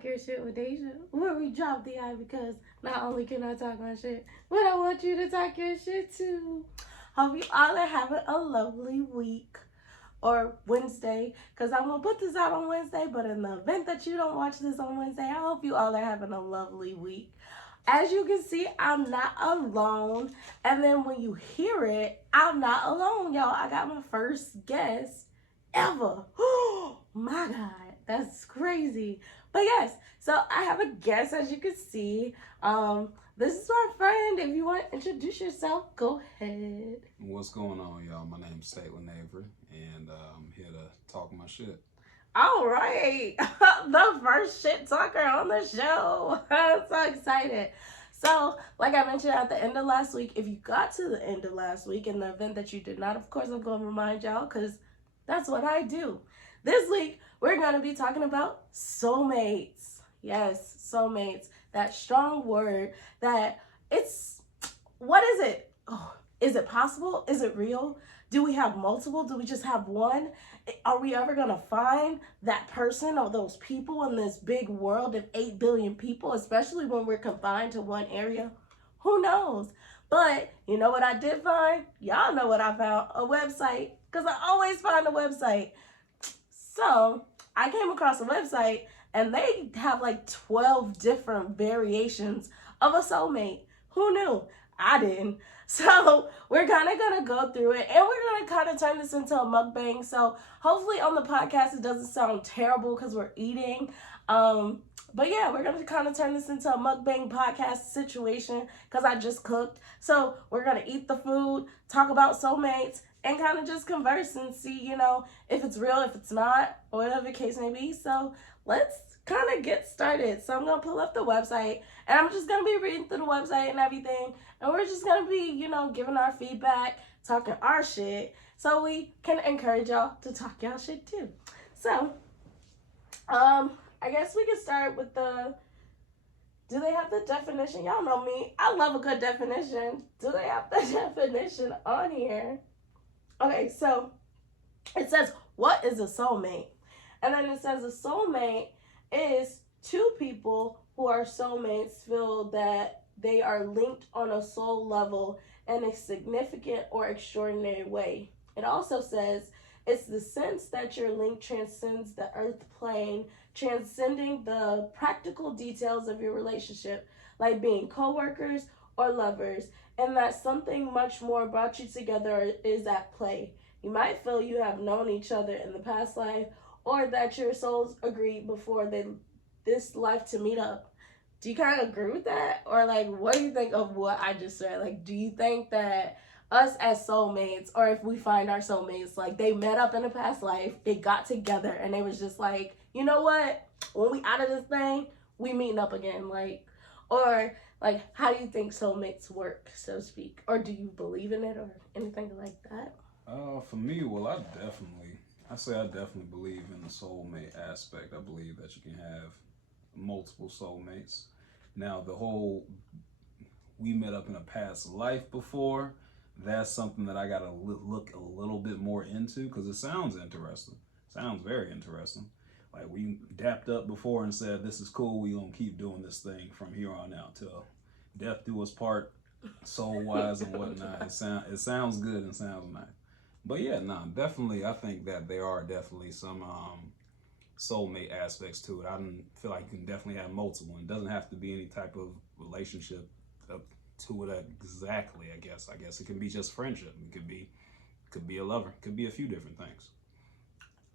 Talk Your Shit with Deja, where we drop the I because not only can I talk my shit, but I want you to talk your shit too. Hope you all are having a lovely week or Wednesday, because I'm going to put this out on Wednesday, but in the event that you don't watch this on Wednesday, I hope you all are having a lovely week. As you can see, I'm not alone. And then when you hear it, I'm not alone, y'all. I got my first guest ever. Oh my God, that's crazy. But yes, so I have a guest, as you can see. This is my friend. If you want to introduce yourself, go ahead. What's going on, y'all? My name's Caitlin Avery, and I'm here to talk my shit. All right, the first shit talker on the show. I'm so excited. So, like I mentioned at the end of last week, if you got to the end of last week in the event that you did not, of course, I'm going to remind y'all because that's what I do. This week, we're going to be talking about soulmates. Yes, soulmates. That strong word that it's, what is it? Oh, is it possible? Is it real? Do we have multiple? Do we just have one? Are we ever going to find that person or those people in this big world of 8 billion people, especially when we're confined to one area? Who knows? But you know what I did find? Y'all know what I found, a website, because I always find a website. So I came across a website and they have like 12 different variations of a soulmate. Who knew? I didn't. So we're kind of going to go through it and we're going to kind of turn this into a mukbang. So hopefully on the podcast it doesn't sound terrible because we're eating. But yeah, we're going to kind of turn this into a mukbang podcast situation because I just cooked. So we're going to eat the food, talk about soulmates, and kind of just converse and see, if it's real, if it's not, or whatever the case may be. So let's kind of get started. So I'm going to pull up the website and I'm just going to be reading through the website and everything. And we're just going to be, giving our feedback, talking our shit so we can encourage y'all to talk y'all shit too. So, I guess we can start with do they have the definition? Y'all know me. I love a good definition. Do they have the definition on here? Okay, so it says, what is a soulmate? And then it says a soulmate is two people who are soulmates feel that they are linked on a soul level in a significant or extraordinary way. It also says it's the sense that your link transcends the earth plane, transcending the practical details of your relationship, like being co-workers or lovers, and that something much more brought you together is at play. You might feel you have known each other in the past life, or that your souls agreed before this life to meet up. Do you kind of agree with that? Or like, what do you think of what I just said? Like, do you think that us as soulmates, or if we find our soulmates, like they met up in a past life, they got together and they was just like, you know what? When we out of this thing, we meeting up again. Or how do you think soulmates work, so to speak? Or do you believe in it or anything like that? For me, well, I say I definitely believe in the soulmate aspect. I believe that you can have multiple soulmates. Now, the whole we met up in a past life before, that's something that I gotta look a little bit more into because it sounds interesting. Sounds very interesting. Like we dapped up before and said, "This is cool. We gonna keep doing this thing from here on out till death do us part, soul wise and whatnot." It sounds good and sounds nice. But yeah, no, definitely. I think that there are definitely some soulmate aspects to it. I feel like you can definitely have multiple. It doesn't have to be any type of relationship to it exactly. I guess it can be just friendship. Could be a lover. Could be a few different things.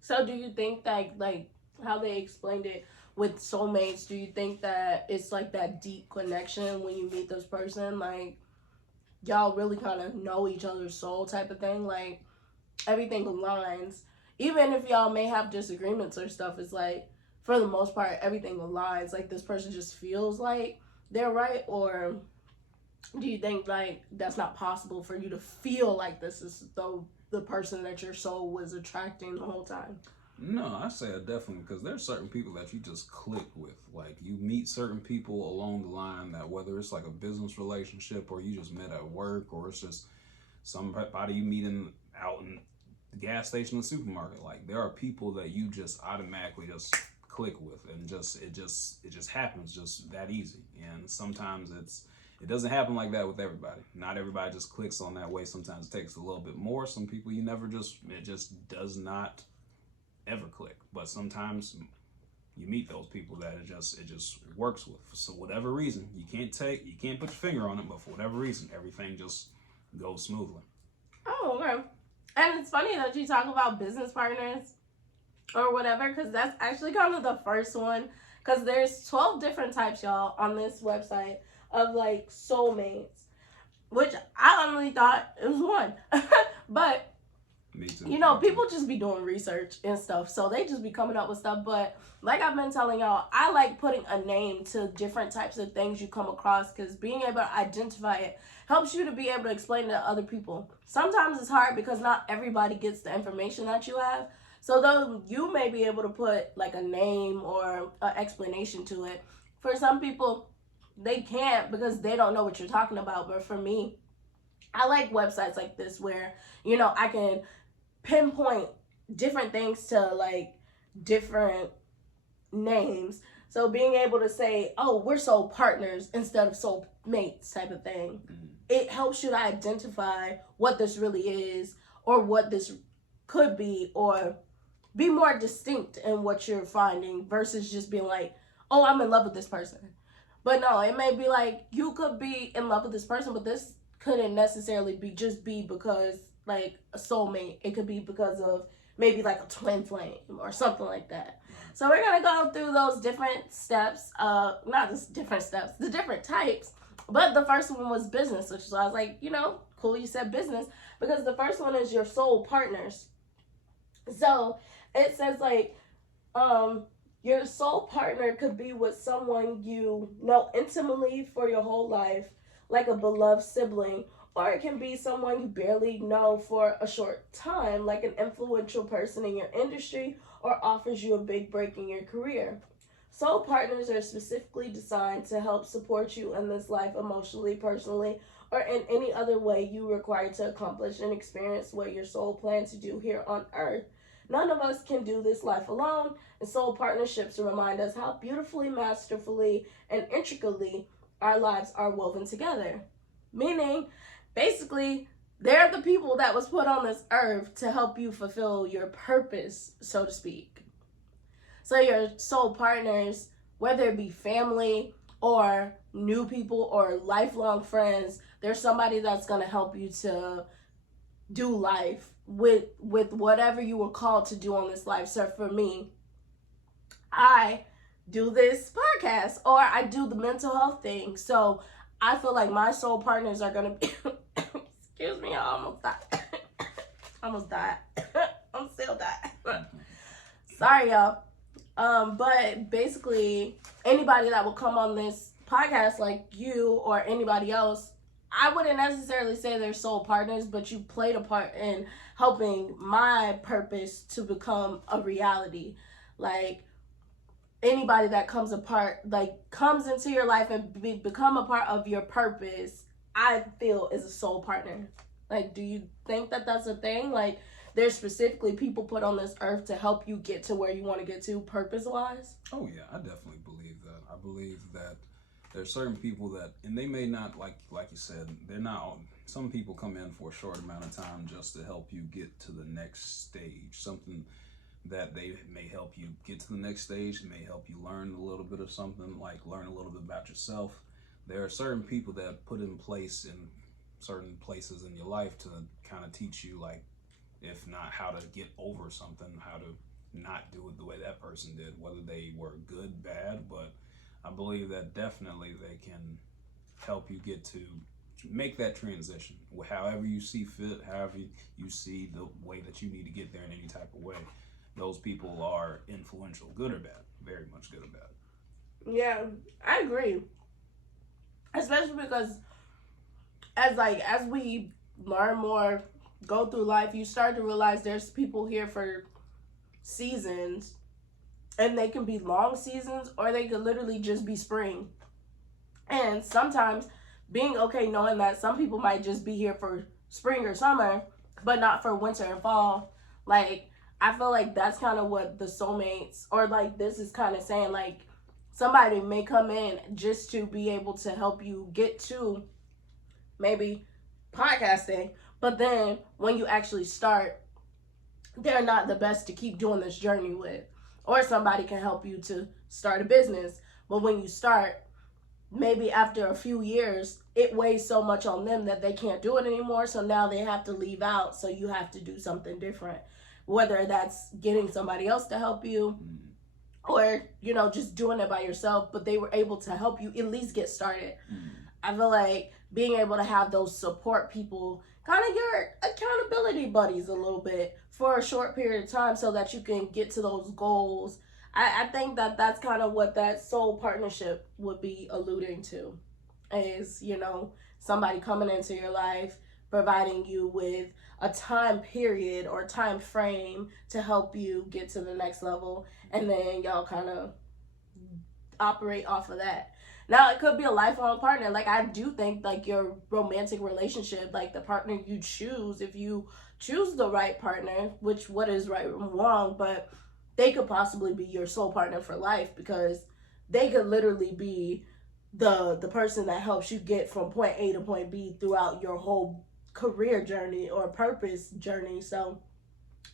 So do you think that like how they explained it with soulmates, do you think that it's like that deep connection when you meet this person? Like y'all really kind of know each other's soul type of thing? Like everything aligns. Even if y'all may have disagreements or stuff, it's like for the most part everything aligns. Like this person just feels like they're right, or do you think like that's not possible for you to feel like this is the person that your soul was attracting the whole time? No, I say it definitely because there's certain people that you just click with. Like you meet certain people along the line that whether it's like a business relationship or you just met at work or it's just somebody you meet out in the gas station or supermarket. Like there are people that you just automatically just click with, and it just happens just that easy. And sometimes it doesn't happen like that with everybody. Not everybody just clicks on that way. Sometimes it takes a little bit more. Some people it just does not ever click. But sometimes you meet those people that it just works with. For so whatever reason, you can't put your finger on it, but for whatever reason, everything just goes smoothly. Oh, okay. And it's funny that you talk about business partners or whatever, because that's actually kind of the first one. Because there's 12 different types, y'all, on this website of like soulmates, which I only thought it was one. But Me too. you know, people just be doing research and stuff, so they just be coming up with stuff. But like I've been telling y'all, I like putting a name to different types of things you come across, because being able to identify it helps you to be able to explain it to other people. Sometimes it's hard because not everybody gets the information that you have. So though you may be able to put like a name or an explanation to it, for some people they can't because they don't know what you're talking about. But for me, I like websites like this where, you know, I can pinpoint different things to like different names. So being able to say, oh, we're soul partners instead of soul mates type of thing, it helps you to identify what this really is or what this could be, or be more distinct in what you're finding versus just being like, oh, I'm in love with this person. But no, it may be like you could be in love with this person, but this couldn't necessarily be because like a soulmate. It could be because of maybe like a twin flame or something like that. So we're gonna go through those different steps. Not just different steps, the different types. But the first one was business, which is why I was like, you know, cool you said business, because the first one is your soul partners. So it says like, your soul partner could be with someone you know intimately for your whole life, like a beloved sibling, or it can be someone you barely know for a short time, like an influential person in your industry or offers you a big break in your career. Soul partners are specifically designed to help support you in this life emotionally, personally, or in any other way you require to accomplish and experience what your soul plans to do here on earth. None of us can do this life alone, and soul partnerships remind us how beautifully, masterfully, and intricately our lives are woven together. Meaning, basically, they're the people that was put on this earth to help you fulfill your purpose, so to speak. So your soul partners, whether it be family or new people or lifelong friends, there's somebody that's going to help you to do life with whatever you were called to do on this life. So for me, I do this podcast or I do the mental health thing. So I feel like my soul partners are gonna be excuse me, I almost died. Almost died. I'm still dying. Sorry y'all. But basically anybody that will come on this podcast, like you or anybody else, I wouldn't necessarily say they're soul partners, but you played a part in helping my purpose to become a reality. Like anybody that comes comes into your life and become a part of your purpose, I feel is a soul partner. Like, do you think that that's a thing? Like, there's specifically people put on this earth to help you get to where you want to get to purpose-wise? Oh yeah, I definitely believe that. I believe that there's certain people that, and they may not, like you said, they're not. Some people come in for a short amount of time just to help you get to the next stage. Something that they may help you get to the next stage, may help you learn a little bit of something, like learn a little bit about yourself. There are certain people that put in place in certain places in your life to kind of teach you, like, if not how to get over something, how to not do it the way that person did, whether they were good, bad. But I believe that definitely they can help you get to make that transition, however you see fit, however you see the way that you need to get there in any type of way. Those people are influential, good or bad, very much good or bad. Yeah, I agree. Especially because as we learn more, go through life, you start to realize there's people here for seasons, and they can be long seasons or they could literally just be spring. And sometimes being okay knowing that some people might just be here for spring or summer, but not for winter and fall. Like, I feel like that's kind of what the soulmates, or like this is kind of saying, like somebody may come in just to be able to help you get to maybe podcasting, but then when you actually start, they're not the best to keep doing this journey with. Or somebody can help you to start a business, but when you start, maybe after a few years, it weighs so much on them that they can't do it anymore. So now they have to leave out. So you have to do something different, whether that's getting somebody else to help you or, you know, just doing it by yourself. But they were able to help you at least get started. I feel like being able to have those support people, kind of your accountability buddies a little bit for a short period of time so that you can get to those goals. I think that that's kind of what that soul partnership would be alluding to, is, you know, somebody coming into your life, providing you with a time period or time frame to help you get to the next level, and then y'all kind of operate off of that. Now it could be a lifelong partner. Like I do think like your romantic relationship, like the partner you choose, if you choose the right partner, which what is right and wrong, but they could possibly be your soul partner for life, because they could literally be the person that helps you get from point A to point B throughout your whole career journey or purpose journey. So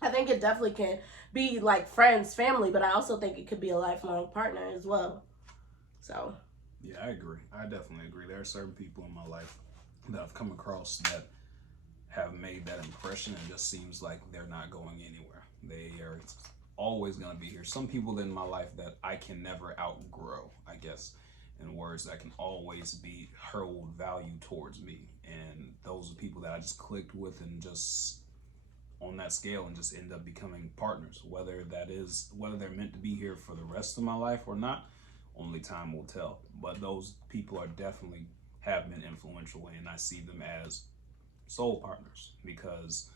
I think it definitely can be like friends, family, but I also think it could be a lifelong partner as well. So Yeah, I agree. I definitely agree. There are certain people in my life that I've come across that have made that impression, and just seems like they're not going anywhere. They are always going to be here. Some people in my life that I can never outgrow, I guess, in words, that can always be hurled value towards me. And those are people that I just clicked with and just on that scale and just end up becoming partners. Whether they're meant to be here for the rest of my life or not, only time will tell. But those people are definitely have been influential, and I see them as soul partners, because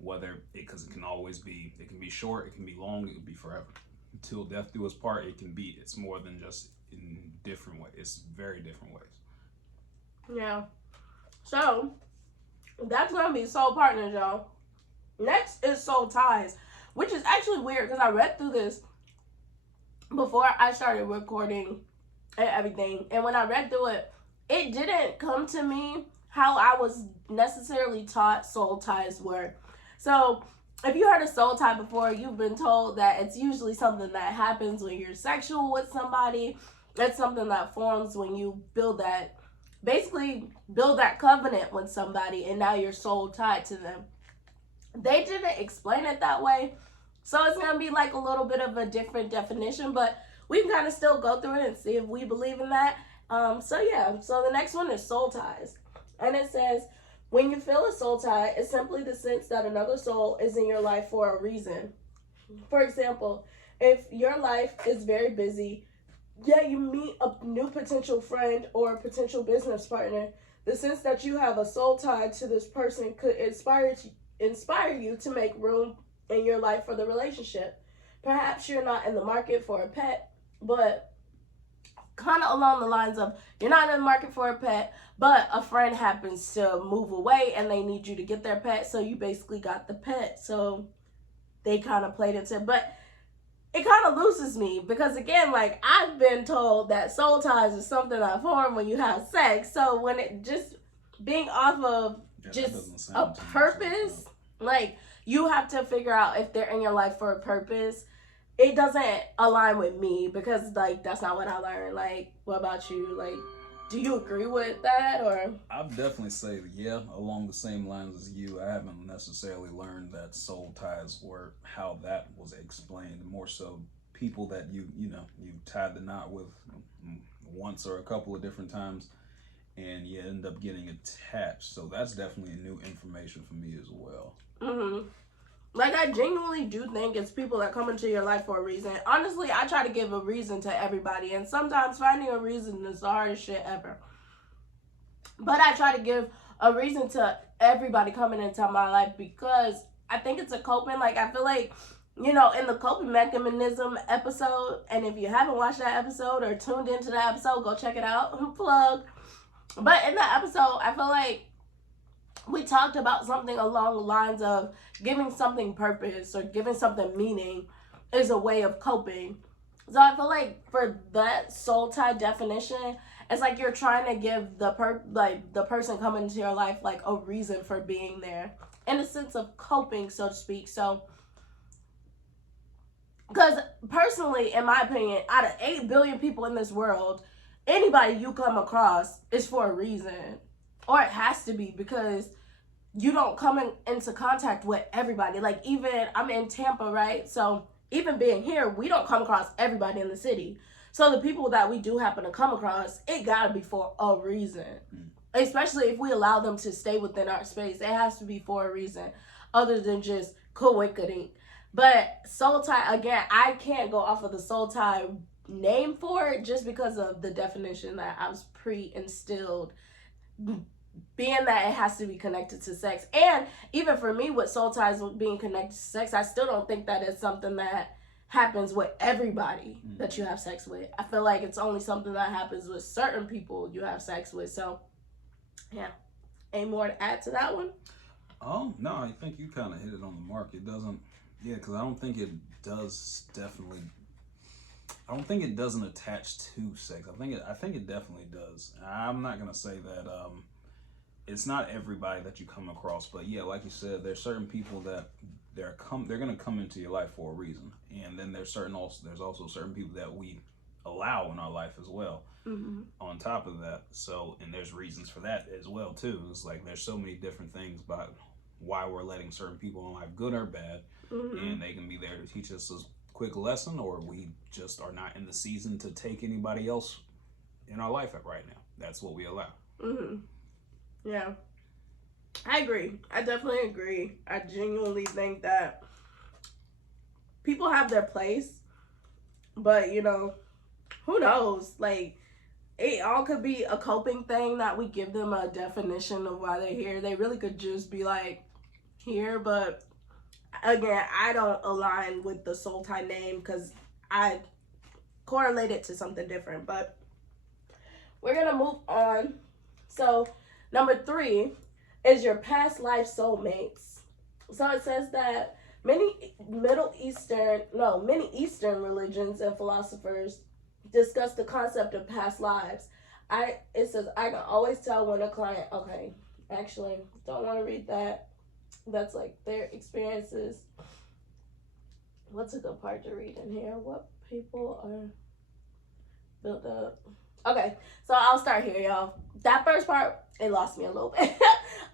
it can always be, it can be short, it can be long, it can be forever. Until death do us part, it's more than just in different ways. It's very different ways. yeah. So that's gonna be soul partners, y'all. Next is soul ties, which is actually weird because I read through this before I started recording and everything. And when I read through it, it didn't come to me how I was necessarily taught soul ties were. So if you heard a soul tie before, you've been told that it's usually something that happens when you're sexual with somebody. It's something that forms when you basically build that covenant with somebody, and now you're soul tied to them. They didn't explain it that way. So it's going to be like a little bit of a different definition, but we can kind of still go through it and see if we believe in that. So the next one is soul ties. And it says, when you feel a soul tie, it's simply the sense that another soul is in your life for a reason. For example, if your life is very busy, yet you meet a new potential friend or potential business partner, the sense that you have a soul tie to this person could inspire you to make room in your life for the relationship. Perhaps you're not in the market for a pet, but kind of along the lines of you're not in the market for a pet, but a friend happens to move away and they need you to get their pet, so you basically got the pet. So they kind of played into it, but it kind of loses me because, again, like I've been told that soul ties is something that form when you have sex. So when it just being off of just a purpose, like you have to figure out if they're in your life for a purpose. It doesn't align with me because like that's not what I learned. Like, what about you? Like, do you agree with that? Or I'd definitely say yeah, along the same lines as you. I haven't necessarily learned that soul ties were how that was explained. More so people that you tied the knot with once or a couple of different times, and you end up getting attached. So that's definitely new information for me as well. Like, I genuinely do think it's people that come into your life for a reason. Honestly, I try to give a reason to everybody, and sometimes finding a reason is the hardest shit ever. But I try to give a reason to everybody coming into my life because I think it's a coping. Like, I feel like, in the coping mechanism episode, and if you haven't watched that episode or tuned into that episode, go check it out. Plug. But in that episode, I feel like we talked about something along the lines of giving something purpose or giving something meaning is a way of coping. So I feel like for that soul tie definition, it's like you're trying to give the person coming into your life like a reason for being there in a sense of coping, so to speak. So because personally, in my opinion, out of 8 billion people in this world, anybody you come across is for a reason. Or it has to be, because you don't come into contact with everybody. Like, even I'm in Tampa, right? So even being here, we don't come across everybody in the city. So the people that we do happen to come across, it gotta be for a reason. Especially if we allow them to stay within our space, it has to be for a reason, other than just coincidence. But soul tie, again, I can't go off of the soul tie name for it just because of the definition that I was pre-instilled, being that it has to be connected to sex. And even for me, with soul ties being connected to sex, I still don't think that it's something that happens with everybody that you have sex with. I feel like it's only something that happens with certain people you have sex with. So yeah, any more to add to that one? No, I think you kind of hit it on the mark. It doesn't, yeah, because I don't think it does definitely. I don't think it doesn't attach to sex. I think it definitely does. I'm not gonna say that it's not everybody that you come across, but yeah, like you said, there's certain people that they're gonna come into your life for a reason, and then there's also certain people that we allow in our life as well. Mm-hmm. On top of that, so and there's reasons for that as well too. It's like there's so many different things about why we're letting certain people in life, good or bad, and they can be there to teach us a quick lesson, or we just are not in the season to take anybody else in our life right now. That's what we allow. Mm-hmm. Yeah, I agree. I definitely agree. I genuinely think that people have their place, but who knows? Like, it all could be a coping thing that we give them a definition of why they're here. They really could just be like here, but again, I don't align with the soul tie name because I correlate it to something different. But we're gonna move on. So number 3 is your past life soulmates. So it says that many Eastern religions and philosophers discuss the concept of past lives. It says I can always tell when a client. Okay, actually, don't want to read that. That's like their experiences. What's a good part to read in here? What people are built up. Okay, so I'll start here, y'all. That first part, it lost me a little bit.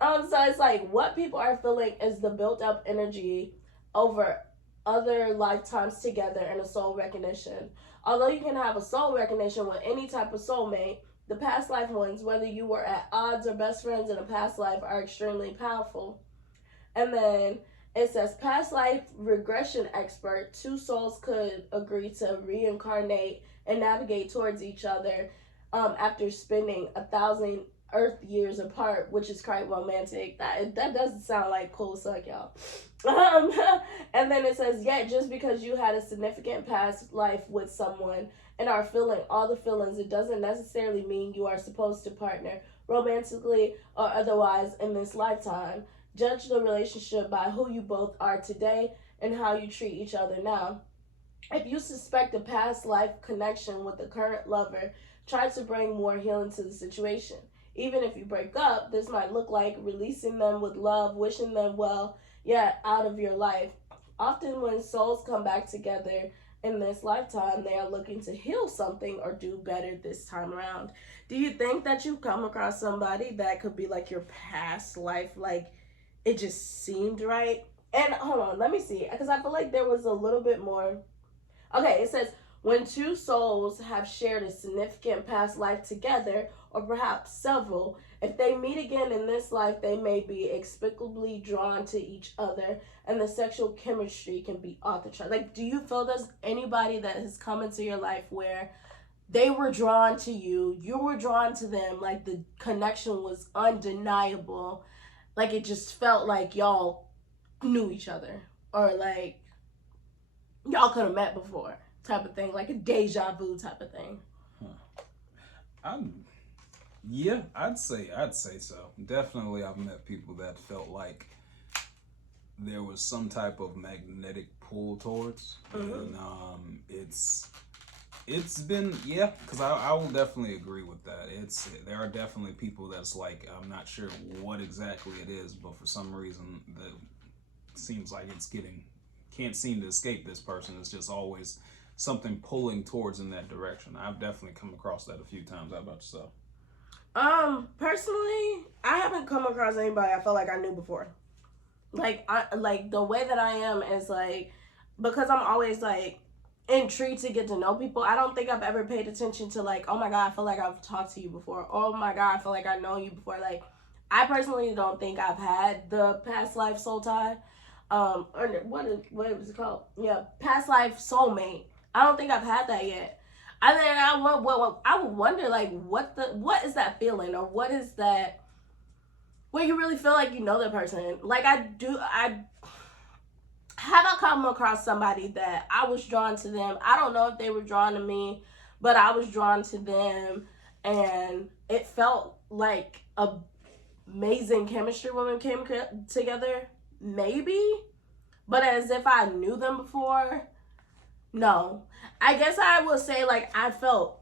So it's like what people are feeling is the built up energy over other lifetimes together and a soul recognition. Although you can have a soul recognition with any type of soulmate, the past life ones, whether you were at odds or best friends in a past life, are extremely powerful. And then it says past life regression expert, 2 souls could agree to reincarnate and navigate towards each other after spending 1,000 Earth years apart, which is quite romantic. That doesn't sound like cool suck, y'all. Um, and then it says, yet just because you had a significant past life with someone and are feeling all the feelings, it doesn't necessarily mean you are supposed to partner romantically or otherwise in this lifetime. Judge the relationship by who you both are today and how you treat each other now. If you suspect a past life connection with the current lover, try to bring more healing to the situation. Even if you break up, this might look like releasing them with love, wishing them well, yet out of your life. Often, when souls come back together in this lifetime, they are looking to heal something or do better this time around. Do you think that you've come across somebody that could be like your past life? Like, it just seemed right? And hold on, let me see, because I feel like there was a little bit more. Okay, it says when 2 souls have shared a significant past life together, or perhaps several, if they meet again in this life, they may be inexplicably drawn to each other, and the sexual chemistry can be off the chart. Like, do you feel there's anybody that has come into your life where they were drawn to you, you were drawn to them, like the connection was undeniable, like it just felt like y'all knew each other, or like y'all could have met before, type of thing, like a deja vu type of thing? I'm Yeah, I'd say so. Definitely, I've met people that felt like there was some type of magnetic pull towards, Mm-hmm. and it's been, yeah, because I will definitely agree with that. It's there are definitely people that's like, I'm not sure what exactly it is, but for some reason that seems like it's getting can't seem to escape this person. It's just always something pulling towards in that direction. I've definitely come across that a few times. How about yourself? Personally, I haven't come across anybody I felt like I knew before. Like I like the way that I am is like because I'm always like intrigued to get to know people. I don't think I've ever paid attention to like, oh my god, I feel like I've talked to you before. Oh my god, I feel like I know you before. Like I personally don't think I've had the past life soul tie. Or what was it called? Yeah, past life soulmate. I don't think I've had that yet. I then I would wonder like what is that feeling or what is that when you really feel like you know the person. Like I haven't come across somebody that I was drawn to them. I don't know if they were drawn to me, but I was drawn to them, and it felt like amazing chemistry when we came together. Maybe, but as if I knew them before. No, I guess I would say like I felt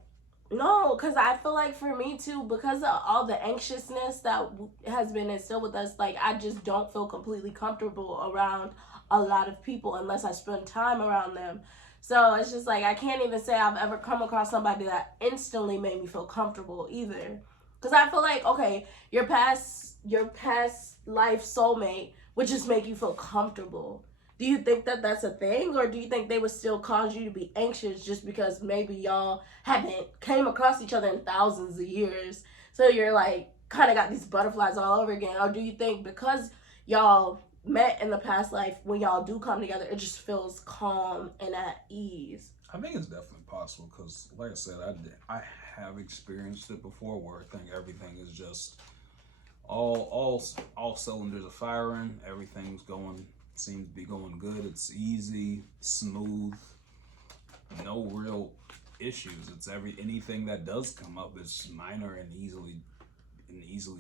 no, because I feel like for me too, because of all the anxiousness that has been instilled with us, like I just don't feel completely comfortable around a lot of people unless I spend time around them. So it's just like I can't even say I've ever come across somebody that instantly made me feel comfortable either. Because I feel like okay, your past life soulmate would just make you feel comfortable. Do you think that that's a thing, or do you think they would still cause you to be anxious just because maybe y'all haven't came across each other in thousands of years, so you're like kind of got these butterflies all over again? Or do you think because y'all met in the past life, when y'all do come together, it just feels calm and at ease? I think it's definitely possible because, like I said, I have experienced it before where I think everything is just all cylinders are firing. Everything's going seems to be going good. It's easy, smooth, no real issues. It's anything that does come up is minor and easily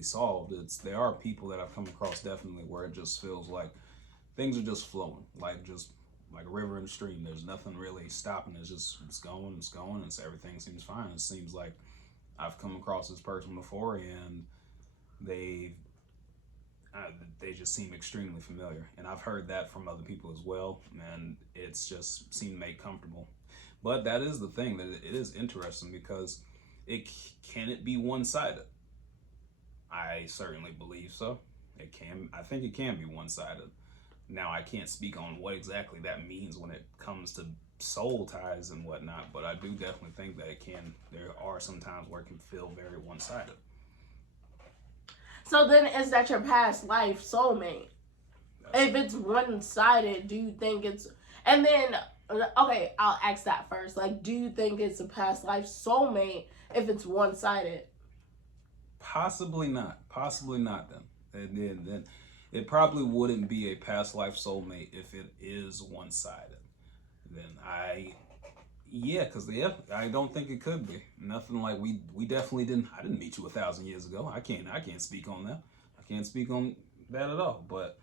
solved. It's there are people that I've come across definitely where it just feels like things are just flowing, like just like a river and a stream. There's nothing really stopping. It's going. It's everything seems fine. It seems like I've come across this person before and they they just seem extremely familiar, and I've heard that from other people as well, and it's just seemed made comfortable. But that is the thing that it is interesting because it can it be one sided. I certainly believe so. It can. I think it can be one sided. Now I can't speak on what exactly that means when it comes to soul ties and whatnot, but I do definitely think that it can. There are some times where it can feel very one sided. So then, is that your past life soulmate? That's If it's one sided, do you think it's. And then, okay, I'll ask that first. Like, do you think it's a past life soulmate if it's one sided? possibly not. Possibly not. Then it probably wouldn't be a past life soulmate if it is one sided. Then yeah, because I don't think it could be nothing like we definitely didn't. I didn't meet you 1,000 years ago. I can't speak on that. I can't speak on that at all. But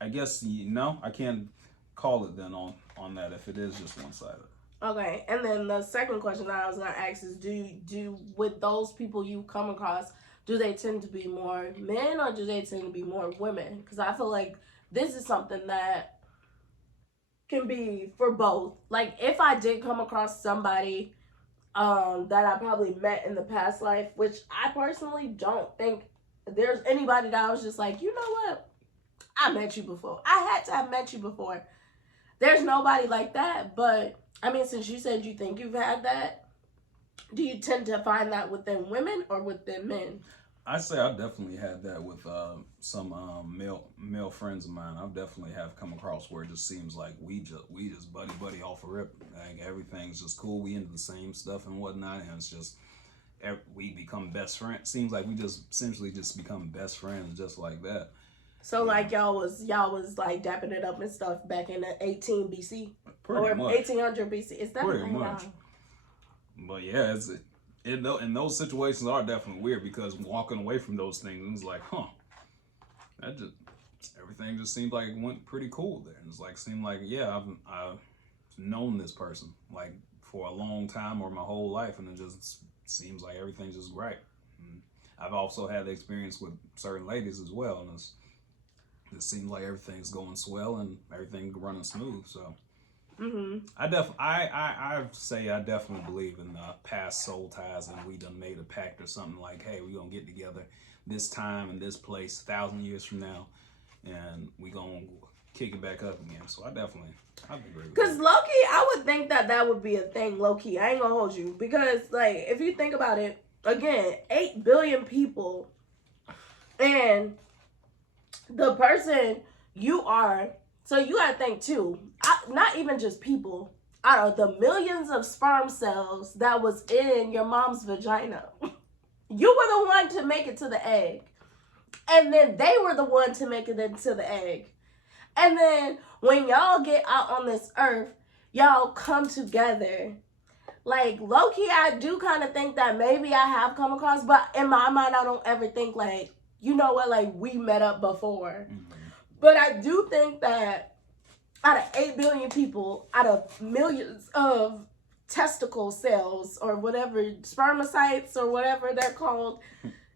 I guess no, I can't call it then on that if it is just one sided. Okay, and then the second question that I was gonna ask is, do with those people you come across, do they tend to be more men or do they tend to be more women? Because I feel like this is something that can be for both. Like if I did come across somebody that I probably met in the past life, which I personally don't think there's anybody that I was just like, you know what, I met you before. I had to have met you before. There's nobody like that, but I mean, since you said you think you've had that, do you tend to find that within women or within men? I say I definitely had that with some male friends of mine. I've definitely have come across where it just seems like we just buddy off a rip. Like everything's just cool. We into the same stuff and whatnot, and it's just we become best friends. Seems like we just essentially just become best friends just like that. So Yeah, like y'all was like dapping it up and stuff back in the 18 BC pretty or much, 1800 BC. Is that pretty hang much. on? But yeah, and those situations are definitely weird because walking away from those things, it's like, that just everything just seemed like it went pretty cool there. And it's like seemed like yeah, I've known this person like for a long time or my whole life, and it just seems like everything's just great. And I've also had the experience with certain ladies as well, and it seems like everything's going swell and everything running smooth. So I say I definitely believe in past soul ties, and we done made a pact or something like, hey, we gonna get together this time and this place 1,000 years from now, and we gonna kick it back up again. So I agree with Because that. low key, I would think that would be a thing. Low key, I ain't gonna hold you because like if you think about it, again, 8 billion people, and the person you are. So you gotta think too. Not even just people. Out of the millions of sperm cells that was in your mom's vagina, you were the one to make it to the egg, and then they were the one to make it into the egg. And then when y'all get out on this earth, y'all come together. Like, low key, I do kind of think that maybe I have come across, but in my mind, I don't ever think, like, you know what, like, we met up before. Mm-hmm. But I do think that out of 8 billion people, out of millions of testicle cells or whatever, spermatocytes or whatever they're called,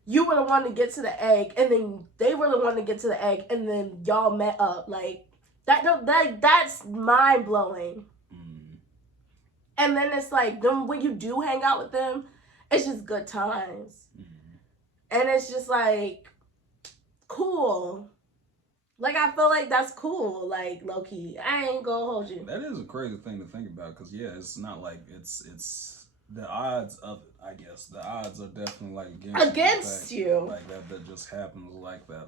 you were the one to get to the egg, and then they were the one to get to the egg, and then y'all met up. Like that's mind blowing. And then it's like them when you do hang out with them, it's just good times, and it's just like cool. Like I feel like that's cool. Like low key, I ain't gonna hold you. That is a crazy thing to think about because yeah, it's not like it's. The odds of it, I guess. The odds are definitely like against you. Like that just happens like that.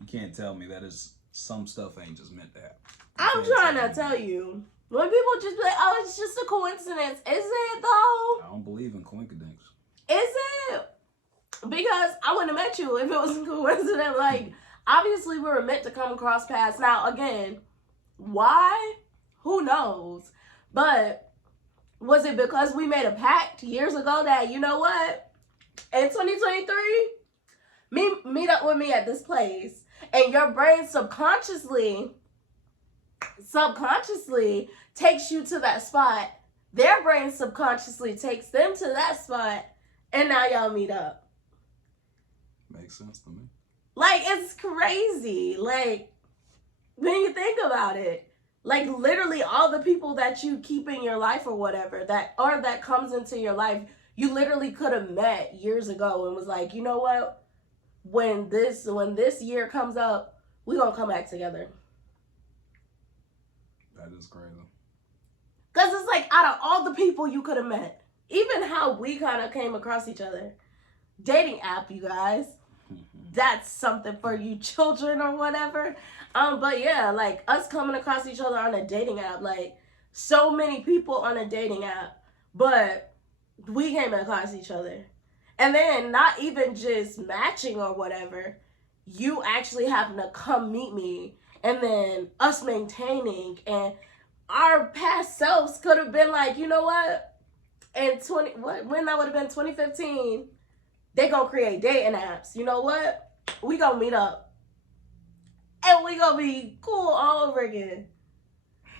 You can't tell me that is some stuff ain't just meant to happen. I'm trying to tell you. When people just be like, oh, it's just a coincidence. Is it though? I don't believe in coincidence. Is it? Because I wouldn't have met you if it was a coincidence. Like, obviously we were meant to come across paths. Now, again, why? Who knows? But was it because we made a pact years ago that, you know what, in 2023, meet up with me at this place, and your brain subconsciously takes you to that spot, their brain subconsciously takes them to that spot, and now y'all meet up. Makes sense to me. Like, it's crazy. Like, when you think about it. Like literally all the people that you keep in your life or whatever that comes into your life, you literally could have met years ago and was like, you know what? When this year comes up, we gonna come back together. That is crazy. Cause it's like out of all the people you could have met, even how we kind of came across each other, dating app, you guys. That's something for you children or whatever. But yeah, like us coming across each other on a dating app, like so many people on a dating app, but we came across each other. And then not even just matching or whatever, you actually having to come meet me, and then us maintaining, and our past selves could have been like, you know what? When that would have been 2015, they gonna create dating apps. You know what? We gonna meet up. And we gonna be cool all over again.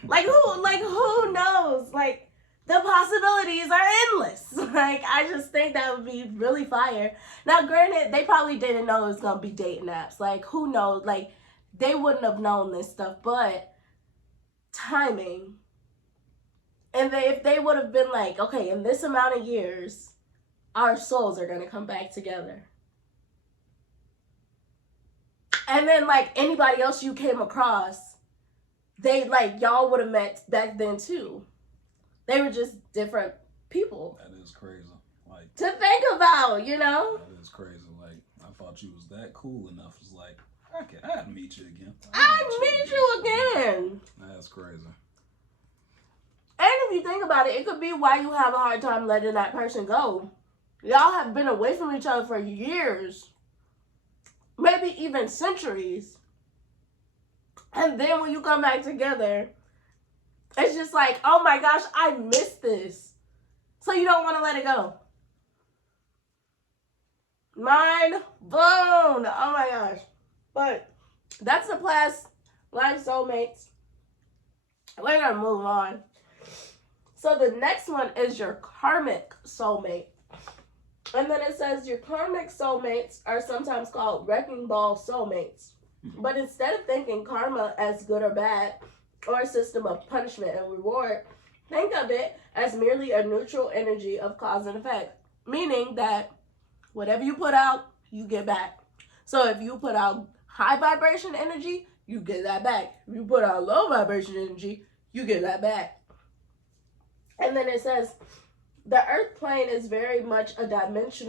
Like who knows? Like the possibilities are endless. Like I just think that would be really fire. Now granted, they probably didn't know it was gonna be dating apps. Like who knows? Like they wouldn't have known this stuff, but timing. And if they would have been like, okay, in this amount of years, our souls are gonna come back together. And then, like, anybody else you came across, y'all would have met back then, too. They were just different people. That is crazy. Like, to think about, you know? That is crazy. Like, I thought you was that cool enough. It's like, I'd meet you again. I'd meet you again. That's crazy. And if you think about it, it could be why you have a hard time letting that person go. Y'all have been away from each other for years. Maybe even centuries. And then when you come back together, it's just like, oh my gosh, I missed this. So you don't want to let it go. Mind blown. Oh my gosh. But that's the past life soulmates. We're gonna move on. So the next one is your karmic soulmate. And then it says your karmic soulmates are sometimes called wrecking ball soulmates. But instead of thinking karma as good or bad, or a system of punishment and reward, think of it as merely a neutral energy of cause and effect. Meaning that whatever you put out, you get back. So if you put out high vibration energy, you get that back. If you put out low vibration energy, you get that back. And then it says the earth plane is very much a dimension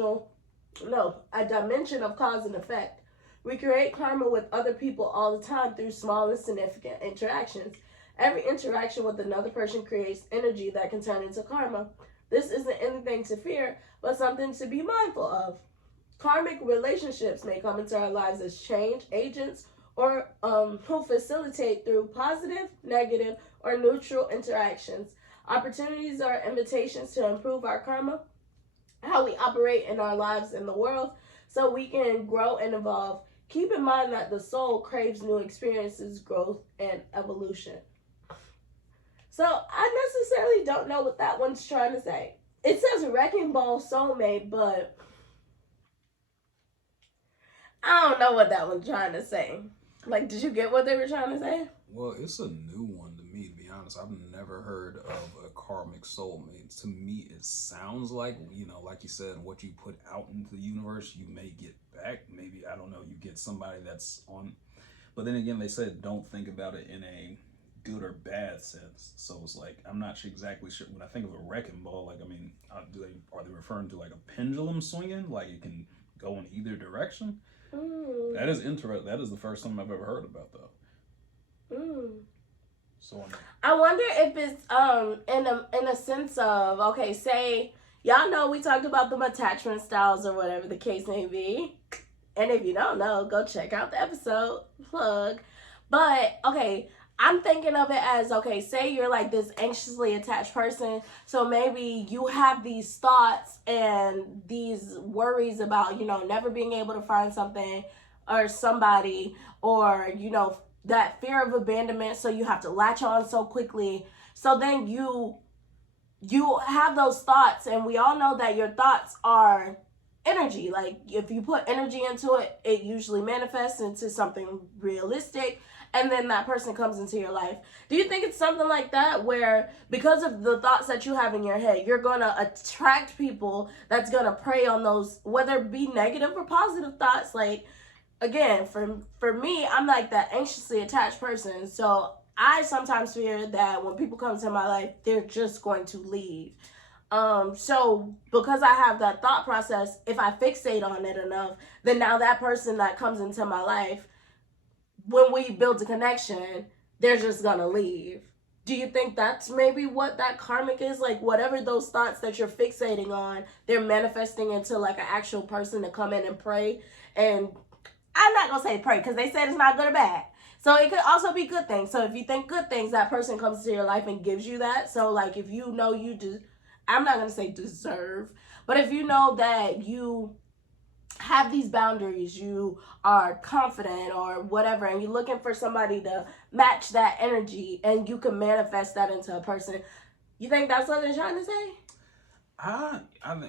of cause and effect. We create karma with other people all the time through small and significant interactions. Every interaction with another person creates energy that can turn into karma. This isn't anything to fear, but something to be mindful of. Karmic relationships may come into our lives as change agents or who facilitate through positive, negative, or neutral interactions. Opportunities are invitations to improve our karma, how we operate in our lives in the world, so we can grow and evolve. Keep in mind that the soul craves new experiences, growth, and evolution. So I necessarily don't know what that one's trying to say. It says wrecking ball soulmate, but I don't know what that one's trying to say. Like, did you get what they were trying to say? Well, it's a new one to me, to be honest. I've never heard of a karmic soulmate. To me, it sounds like, like you said, what you put out into the universe, you may get back. Maybe, I don't know, you get somebody that's on. But then again, they said don't think about it in a good or bad sense. So it's like, I'm not exactly sure. When I think of a wrecking ball, like, I mean, are they referring to like a pendulum swinging? Like it can go in either direction? That is interesting. That is the first time I've ever heard about that. So I wonder if it's in a sense of, okay, say y'all know we talked about them attachment styles or whatever the case may be. And if you don't know, go check out the episode. Plug. But okay, I'm thinking of it as, okay, say you're like this anxiously attached person. So maybe you have these thoughts and these worries about, never being able to find something or somebody, or, that fear of abandonment. So you have to latch on so quickly. So then you have those thoughts, and we all know that your thoughts are energy. Like if you put energy into it, it usually manifests into something realistic, and then that person comes into your life. Do you think it's something like that, where because of the thoughts that you have in your head, you're going to attract people that's going to prey on those, whether it be negative or positive thoughts? Like, again, for me, I'm like that anxiously attached person. So I sometimes fear that when people come into my life, they're just going to leave. So because I have that thought process, if I fixate on it enough, then now that person that comes into my life, when we build a connection, they're just gonna leave. Do you think that's maybe what that karmic is? Like whatever those thoughts that you're fixating on, they're manifesting into like an actual person to come in and pray. And I'm not gonna say pray because they said it's not good or bad. So it could also be good things. So if you think good things, that person comes into your life and gives you that. So like if you know you do, I'm not gonna say deserve, but if you know that you have these boundaries, you are confident or whatever, and you're looking for somebody to match that energy, and you can manifest that into a person, you think that's what they're trying to say? I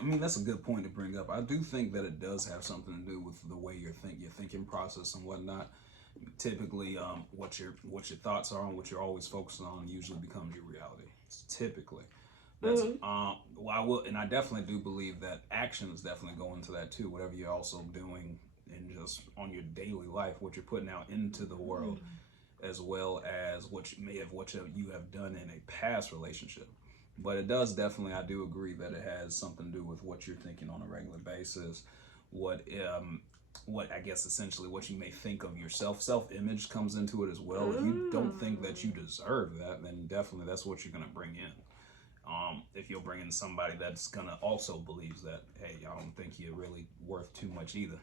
mean, that's a good point to bring up. I do think that it does have something to do with the way your thinking process and whatnot. Typically, what your thoughts are and what you're always focusing on usually becomes your reality. It's typically. That's well, I will, and I definitely do believe that actions definitely go into that too. Whatever you're also doing in just on your daily life, what you're putting out into the world, as well as what you have done in a past relationship. But it does definitely, I do agree that it has something to do with what you're thinking on a regular basis. What I guess essentially what you may think of yourself. Self-image comes into it as well. If you don't think that you deserve that, then definitely that's what you're gonna bring in. If you'll bring in somebody that's gonna also believes that, hey, I don't think you're really worth too much either,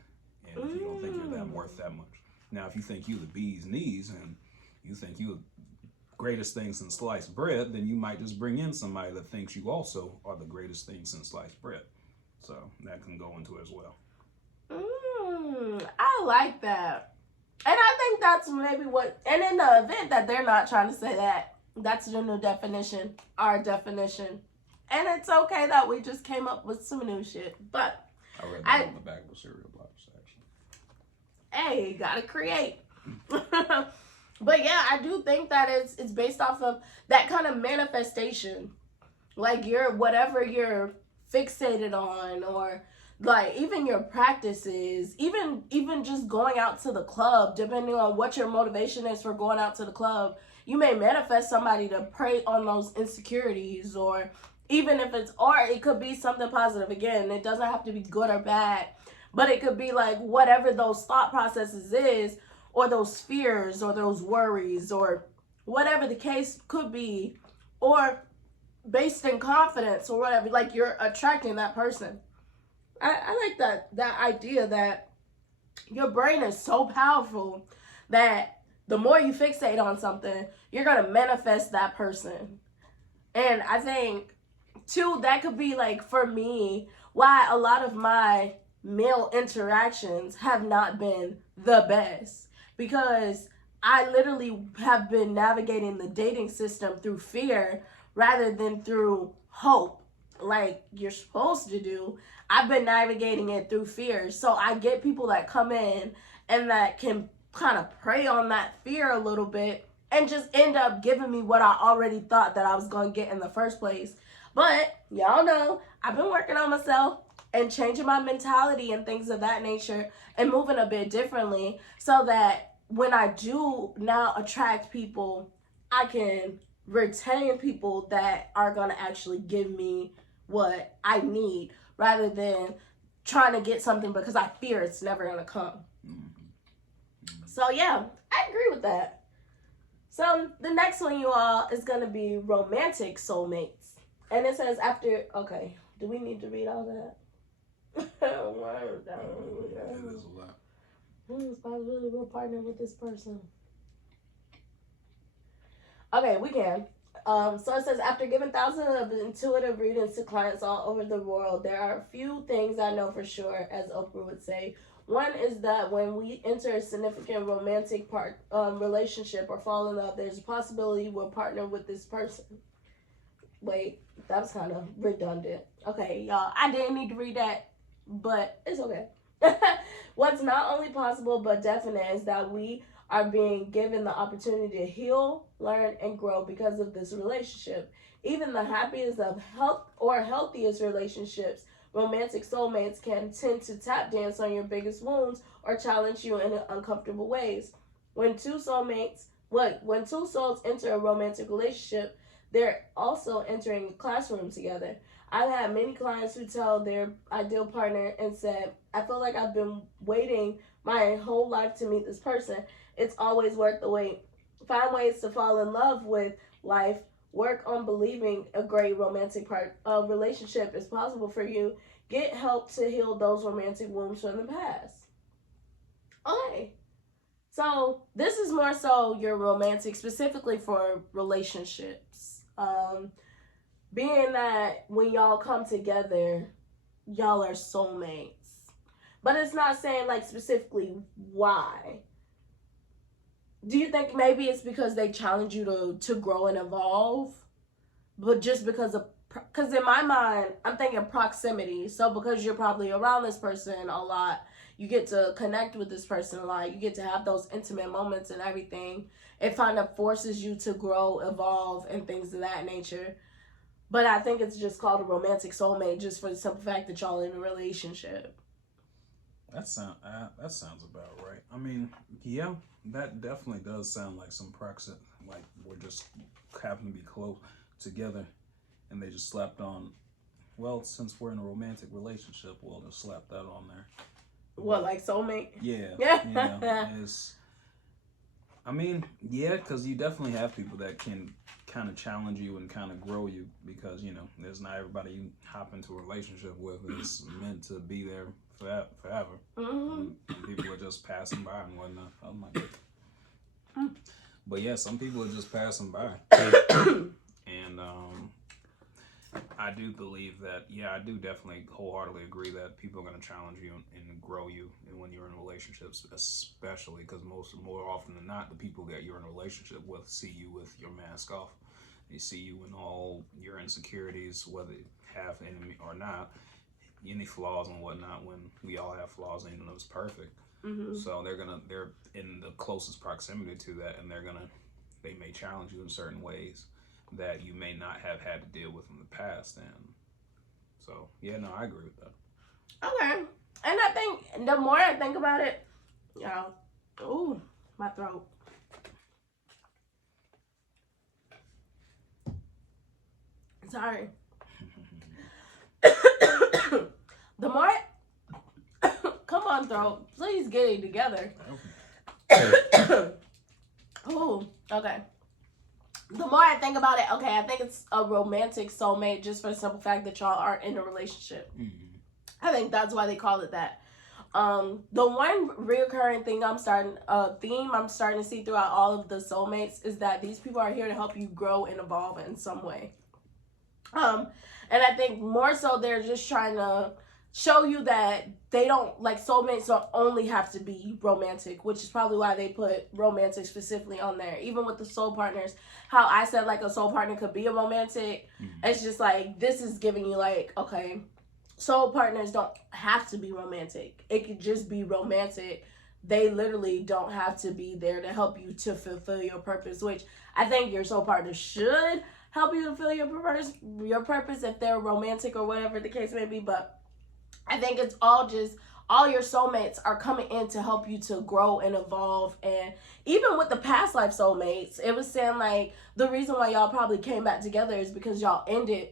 and if you don't think you're that worth that much. Now, if you think you the bee's knees and you think you the greatest thing since sliced bread, then you might just bring in somebody that thinks you also are the greatest thing since sliced bread. So that can go into it as well. I like that. And I think that's maybe what, and in the event that they're not trying to say that, that's the new definition, our definition. And it's okay that we just came up with some new shit. But I read that on the back of a cereal box, actually. Hey, gotta create. But yeah, I do think that it's based off of that kind of manifestation. Like whatever you're fixated on, or like even your practices, even just going out to the club, depending on what your motivation is for going out to the club, you may manifest somebody to prey on those insecurities, or even if it's, or it could be something positive. Again, it doesn't have to be good or bad, but it could be like whatever those thought processes is, or those fears, or those worries, or whatever the case could be, or based in confidence or whatever, like you're attracting that person. I like that idea that your brain is so powerful that the more you fixate on something, you're gonna manifest that person. And I think too, that could be like, for me, why a lot of my male interactions have not been the best, because I literally have been navigating the dating system through fear rather than through hope, like you're supposed to do. I've been navigating it through fear. So I get people that come in and that can kind of prey on that fear a little bit and just end up giving me what I already thought that I was going to get in the first place. But y'all know I've been working on myself and changing my mentality and things of that nature and moving a bit differently, so that when I do now attract people, I can retain people that are going to actually give me what I need, rather than trying to get something because I fear it's never going to come. So yeah, I agree with that. So the next one, you all, is going to be romantic soulmates. And it says after, okay, do we need to read all that? It is a lot. Who's possibly will partner with this person? Okay, we can. So it says, after giving thousands of intuitive readings to clients all over the world, there are a few things I know for sure, as Oprah would say. One is that when we enter a significant romantic relationship or fall in love, there's a possibility we'll partner with this person. Wait, that was kind of redundant. Okay, y'all, I didn't need to read that, but it's okay. What's not only possible but definite is that we are being given the opportunity to heal, learn, and grow because of this relationship. Even the happiest of healthiest relationships, romantic soulmates can tend to tap dance on your biggest wounds or challenge you in uncomfortable ways. When two souls enter a romantic relationship, they're also entering a classroom together. I've had many clients who tell their ideal partner and said, I feel like I've been waiting my whole life to meet this person. It's always worth the wait. Find ways to fall in love with life. Work on believing a great romantic relationship is possible for you. Get help to heal those romantic wounds from the past. Okay. So this is more so your romantic, specifically for relationships. Being that when y'all come together, y'all are soulmates. But it's not saying like specifically why. Do you think maybe it's because they challenge you to grow and evolve? But just because in my mind, I'm thinking proximity. So because you're probably around this person a lot, you get to connect with this person a lot. You get to have those intimate moments and everything. It kind of forces you to grow, evolve, and things of that nature. But I think it's just called a romantic soulmate just for the simple fact that y'all in a relationship. That sounds about right. I mean, yeah, that definitely does sound like some proximity. Like we're just happen to be close together, and they just slapped on. Well, since we're in a romantic relationship, we'll just slap that on there. What, like soulmate? Yeah. Yeah. I mean, yeah, because you definitely have people that can kind of challenge you and kind of grow you, because there's not everybody you hop into a relationship with is meant to be there forever. Mm-hmm. And people are just passing by and whatnot. Oh my God. But yeah, some people are just passing by. And I do believe that, yeah, I do definitely wholeheartedly agree that people are going to challenge you and grow you and when you're in relationships, especially because more often than not, the people that you're in a relationship with see you with your mask off. They see you in all your insecurities, whether you have any or not, any flaws and whatnot. When we all have flaws, and none of us perfect. Mm-hmm. So they're in the closest proximity to that, and they may challenge you in certain ways that you may not have had to deal with in the past. And so, yeah, no, I agree with that. Okay. And I think the more I think about it, y'all, ooh, my throat. Sorry. The more, come on, throat, please get it together. Ooh, okay. The more I think about it, okay, I think it's a romantic soulmate just for the simple fact that y'all aren't in a relationship. Mm-hmm. I think that's why they call it that. The one reoccurring thing theme I'm starting to see throughout all of the soulmates is that these people are here to help you grow and evolve in some way. Um, and I think more so they're just trying to show you that they don't like soulmates don't only have to be romantic, which is probably why they put romantic specifically on there. Even with the soul partners, how I said like a soul partner could be a romantic, Mm-hmm. it's just like this is giving you like, okay, soul partners don't have to be romantic. It could just be romantic. They literally don't have to be there to help you to fulfill your purpose, which I think your soul partner should help you fulfill your purpose if they're romantic or whatever the case may be. But I think it's all your soulmates are coming in to help you to grow and evolve. And even with the past life soulmates, it was saying like the reason why y'all probably came back together is because y'all ended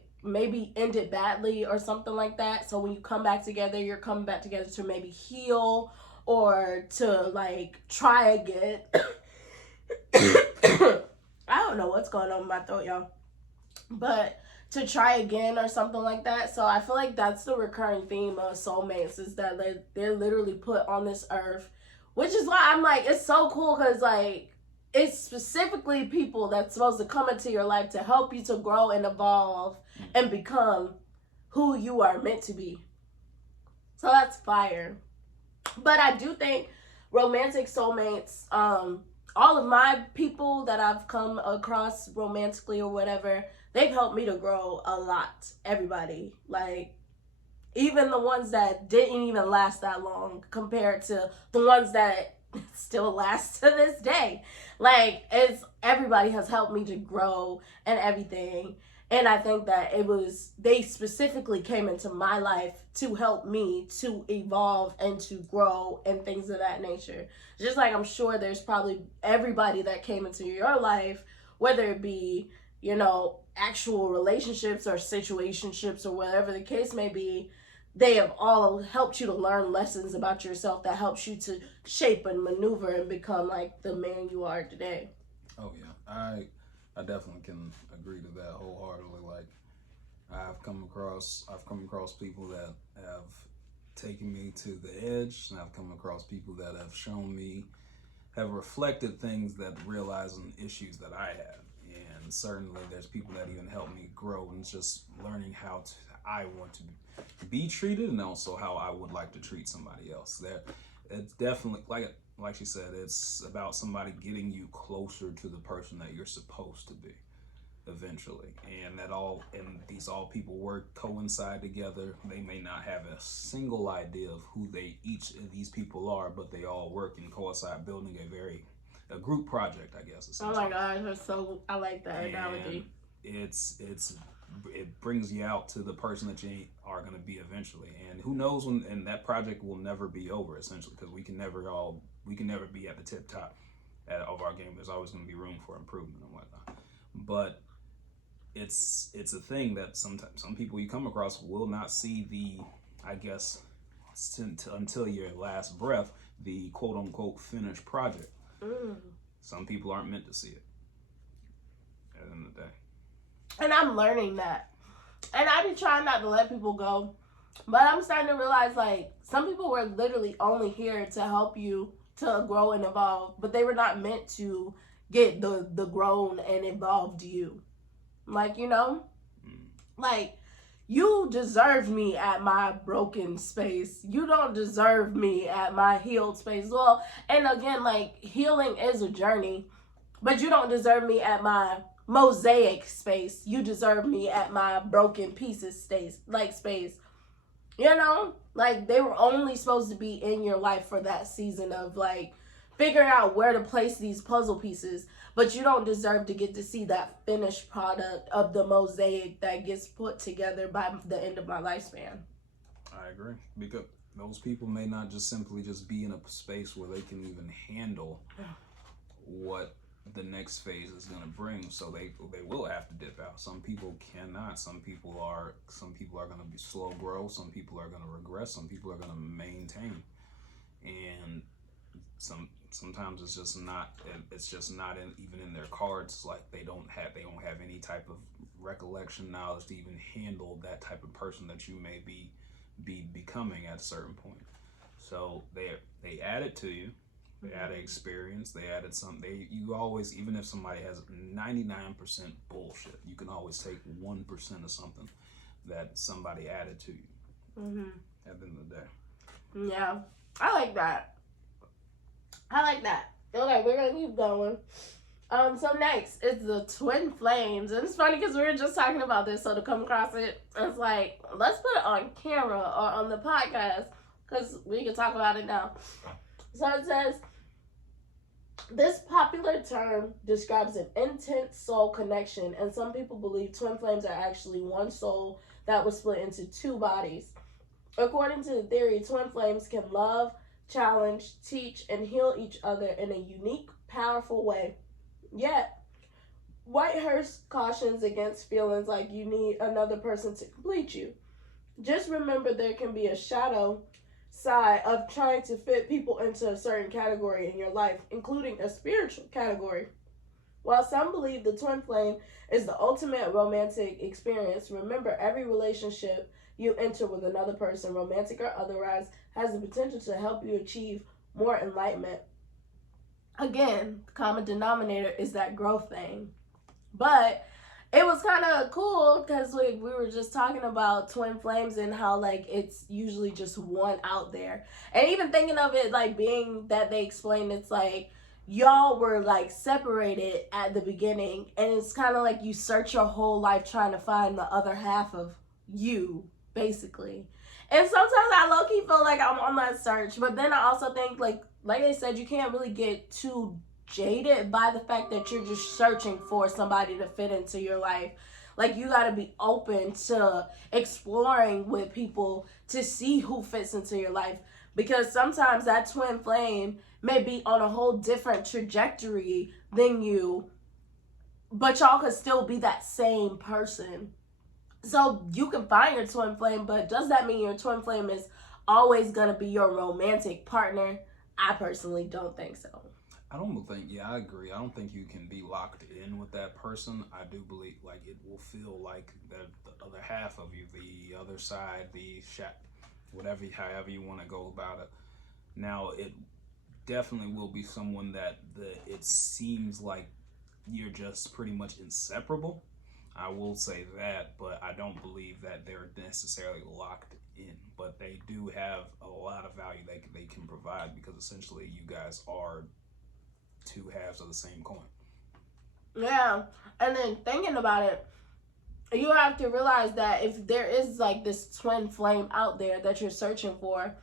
badly or something like that. So when you come back together, you're coming back together to maybe heal or to like try again. I don't know what's going on with my throat, y'all. But to try again or something like that. So I feel like that's the recurring theme of soulmates is that they're literally put on this earth, which is why I'm like, it's so cool because like it's specifically people that's supposed to come into your life to help you to grow and evolve and become who you are meant to be. So that's fire. But I do think romantic soulmates, all of my people that I've come across romantically or whatever, they've helped me to grow a lot. Everybody. Like, even the ones that didn't even last that long compared to the ones that still last to this day. Like, it's everybody has helped me to grow and everything. And I think that they specifically came into my life to help me to evolve and to grow and things of that nature. Just like I'm sure there's probably everybody that came into your life, whether it be, actual relationships or situationships or whatever the case may be, they have all helped you to learn lessons about yourself that helps you to shape and maneuver and become like the man you are today. Oh yeah, I definitely can agree to that wholeheartedly. Like I've come across people that have taken me to the edge, and I've come across people that have shown me, have reflected things that realizing issues that I have. And certainly there's people that even help me grow and just learning how to I want to be treated and also how I would like to treat somebody else. That it's definitely like she said, it's about somebody getting you closer to the person that you're supposed to be eventually. And that all and these all people work coincide together. They may not have a single idea of who they each of these people are, but they all work and coincide building a group project, I guess, Oh essentially. my gosh, I like that And analogy. it brings you out to the person that you are going to be eventually. And who knows when, and that project will never be over essentially, because we can never be at the tip top of our game. There's always going to be room for improvement and whatnot. But it's a thing that sometimes some people you come across will not see the, I guess, until your last breath, the quote unquote finished project. Mm. Some people aren't meant to see it at the end of the day. And I'm learning that. And I be trying not to let people go. But I'm starting to realize like some people were literally only here to help you to grow and evolve, but they were not meant to get the grown and evolved you. Like, Mm. like You deserve me at my broken space. You don't deserve me at my healed space. Well, and again, like, healing is a journey, but you don't deserve me at my mosaic space. You deserve me at my broken pieces space. You know, like, they were only supposed to be in your life for that season of like figuring out where to place these puzzle pieces, but you don't deserve to get to see that finished product of the mosaic that gets put together by the end of my lifespan. I agree, because those people may not just simply just be in a space where they can even handle what the next phase is going to bring, so they will have to dip out. Some people cannot. Some people are going to be slow grow. Some people are going to regress. Some people are going to maintain, and sometimes it's just not even in their cards. Like, they don't have any type of recollection knowledge to even handle that type of person that you may be becoming at a certain point. So they add it to you. They added experience. They added some. You always, even if somebody has 99% bullshit, you can always take 1% of something that somebody added to you. Mm-hmm. At the end of the day. Yeah, I like that. Okay, we're gonna keep going. So next is the twin flames, and it's funny because we were just talking about this, so to come across it, it's like, let's put it on camera or on the podcast because we can talk about it now. So it says, this popular term describes an intense soul connection, and some people believe twin flames are actually one soul that was split into two bodies. According to the theory, twin flames can love, challenge, teach, and heal each other in a unique, powerful way. Yet, Whitehurst cautions against feelings like you need another person to complete you. Just remember there can be a shadow side of trying to fit people into a certain category in your life, including a spiritual category. While some believe the twin flame is the ultimate romantic experience, remember every relationship you enter with another person, romantic or otherwise, has the potential to help you achieve more enlightenment. Again, the common denominator is that growth thing. But it was kind of cool because we were just talking about twin flames and how like it's usually just one out there, and even thinking of it like being that they explained it's like y'all were like separated at the beginning, and it's kind of like you search your whole life trying to find the other half of you, basically. And sometimes I low-key feel like I'm on that search, but then I also think like they said, you can't really get too jaded by the fact that you're just searching for somebody to fit into your life. Like, you got to be open to exploring with people to see who fits into your life, because sometimes that twin flame may be on a whole different trajectory than you, but y'all could still be that same person. So you can find your twin flame, but does that mean your twin flame is always going to be your romantic partner? I personally don't think so. I agree. I don't think you can be locked in with that person. I do believe like it will feel like the other half of you, the other side, whatever, however you want to go about it. Now, it definitely will be someone that it seems like you're just pretty much inseparable. I will say that, but I don't believe that they're necessarily locked in. But they do have a lot of value they can provide, because essentially you guys are two halves of the same coin. Yeah, and then thinking about it, you have to realize that if there is like this twin flame out there that you're searching for,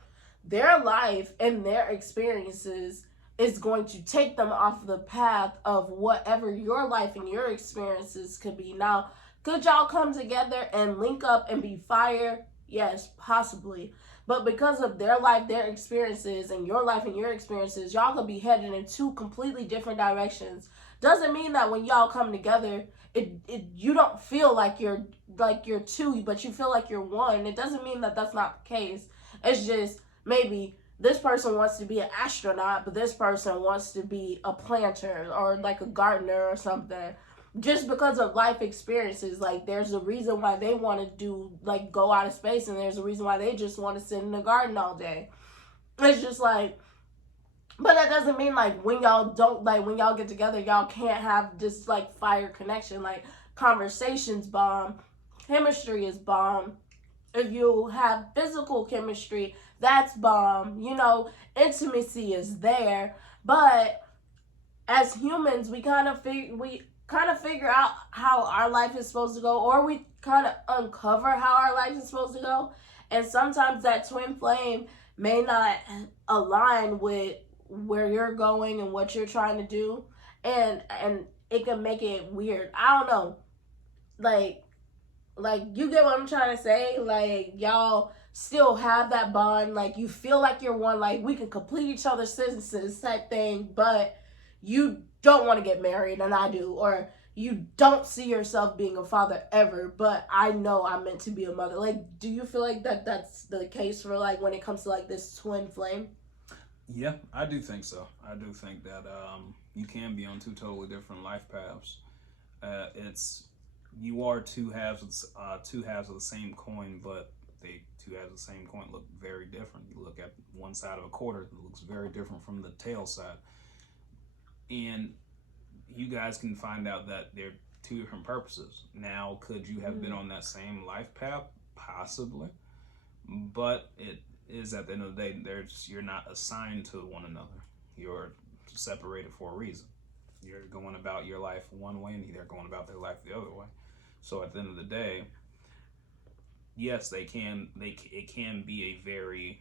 their life and their experiences is going to take them off the path of whatever your life and your experiences could be. Now, could y'all come together and link up and be fire? Yes, possibly. But because of their life, their experiences, and your life and your experiences, y'all could be headed in two completely different directions. Doesn't mean that when y'all come together, you don't feel like you're two, but you feel like you're one. It doesn't mean that that's not the case. It's just maybe this person wants to be an astronaut, but this person wants to be a planter or like a gardener or something. Just because of life experiences, like there's a reason why they want to do like go out of space, and there's a reason why they just want to sit in the garden all day. It's just like, but that doesn't mean like when y'all get together, y'all can't have this like fire connection, like conversations bomb. chemistry is bomb. If you have physical chemistry, that's bomb. You know, intimacy is there. But as humans, we kind of figure out how our life is supposed to go, or we kind of uncover how our life is supposed to go. And sometimes that twin flame may not align with where you're going and what you're trying to do, and it can make it weird. I don't know, like you get what I'm trying to say. Like, y'all still have that bond, like you feel like you're one, like we can complete each other's sentences type thing, but you don't want to get married and I do, or you don't see yourself being a father ever, but I know I'm meant to be a mother. Like, do you feel like that's the case for, like, when it comes to like this twin flame? Yeah, I do think so. I do think that you can be on two totally different life paths. It's you are two halves of the same coin, but they two halves of the same coin look very different. You look at one side of a quarter, it looks very different from the tail side, and you guys can find out that they're two different purposes. Now, could you have been on that same life path? Possibly, but it is at the end of the day, you're not assigned to one another. You're separated for a reason. You're going about your life one way, and they're going about their life the other way. So at the end of the day, yes, they can. It can be a very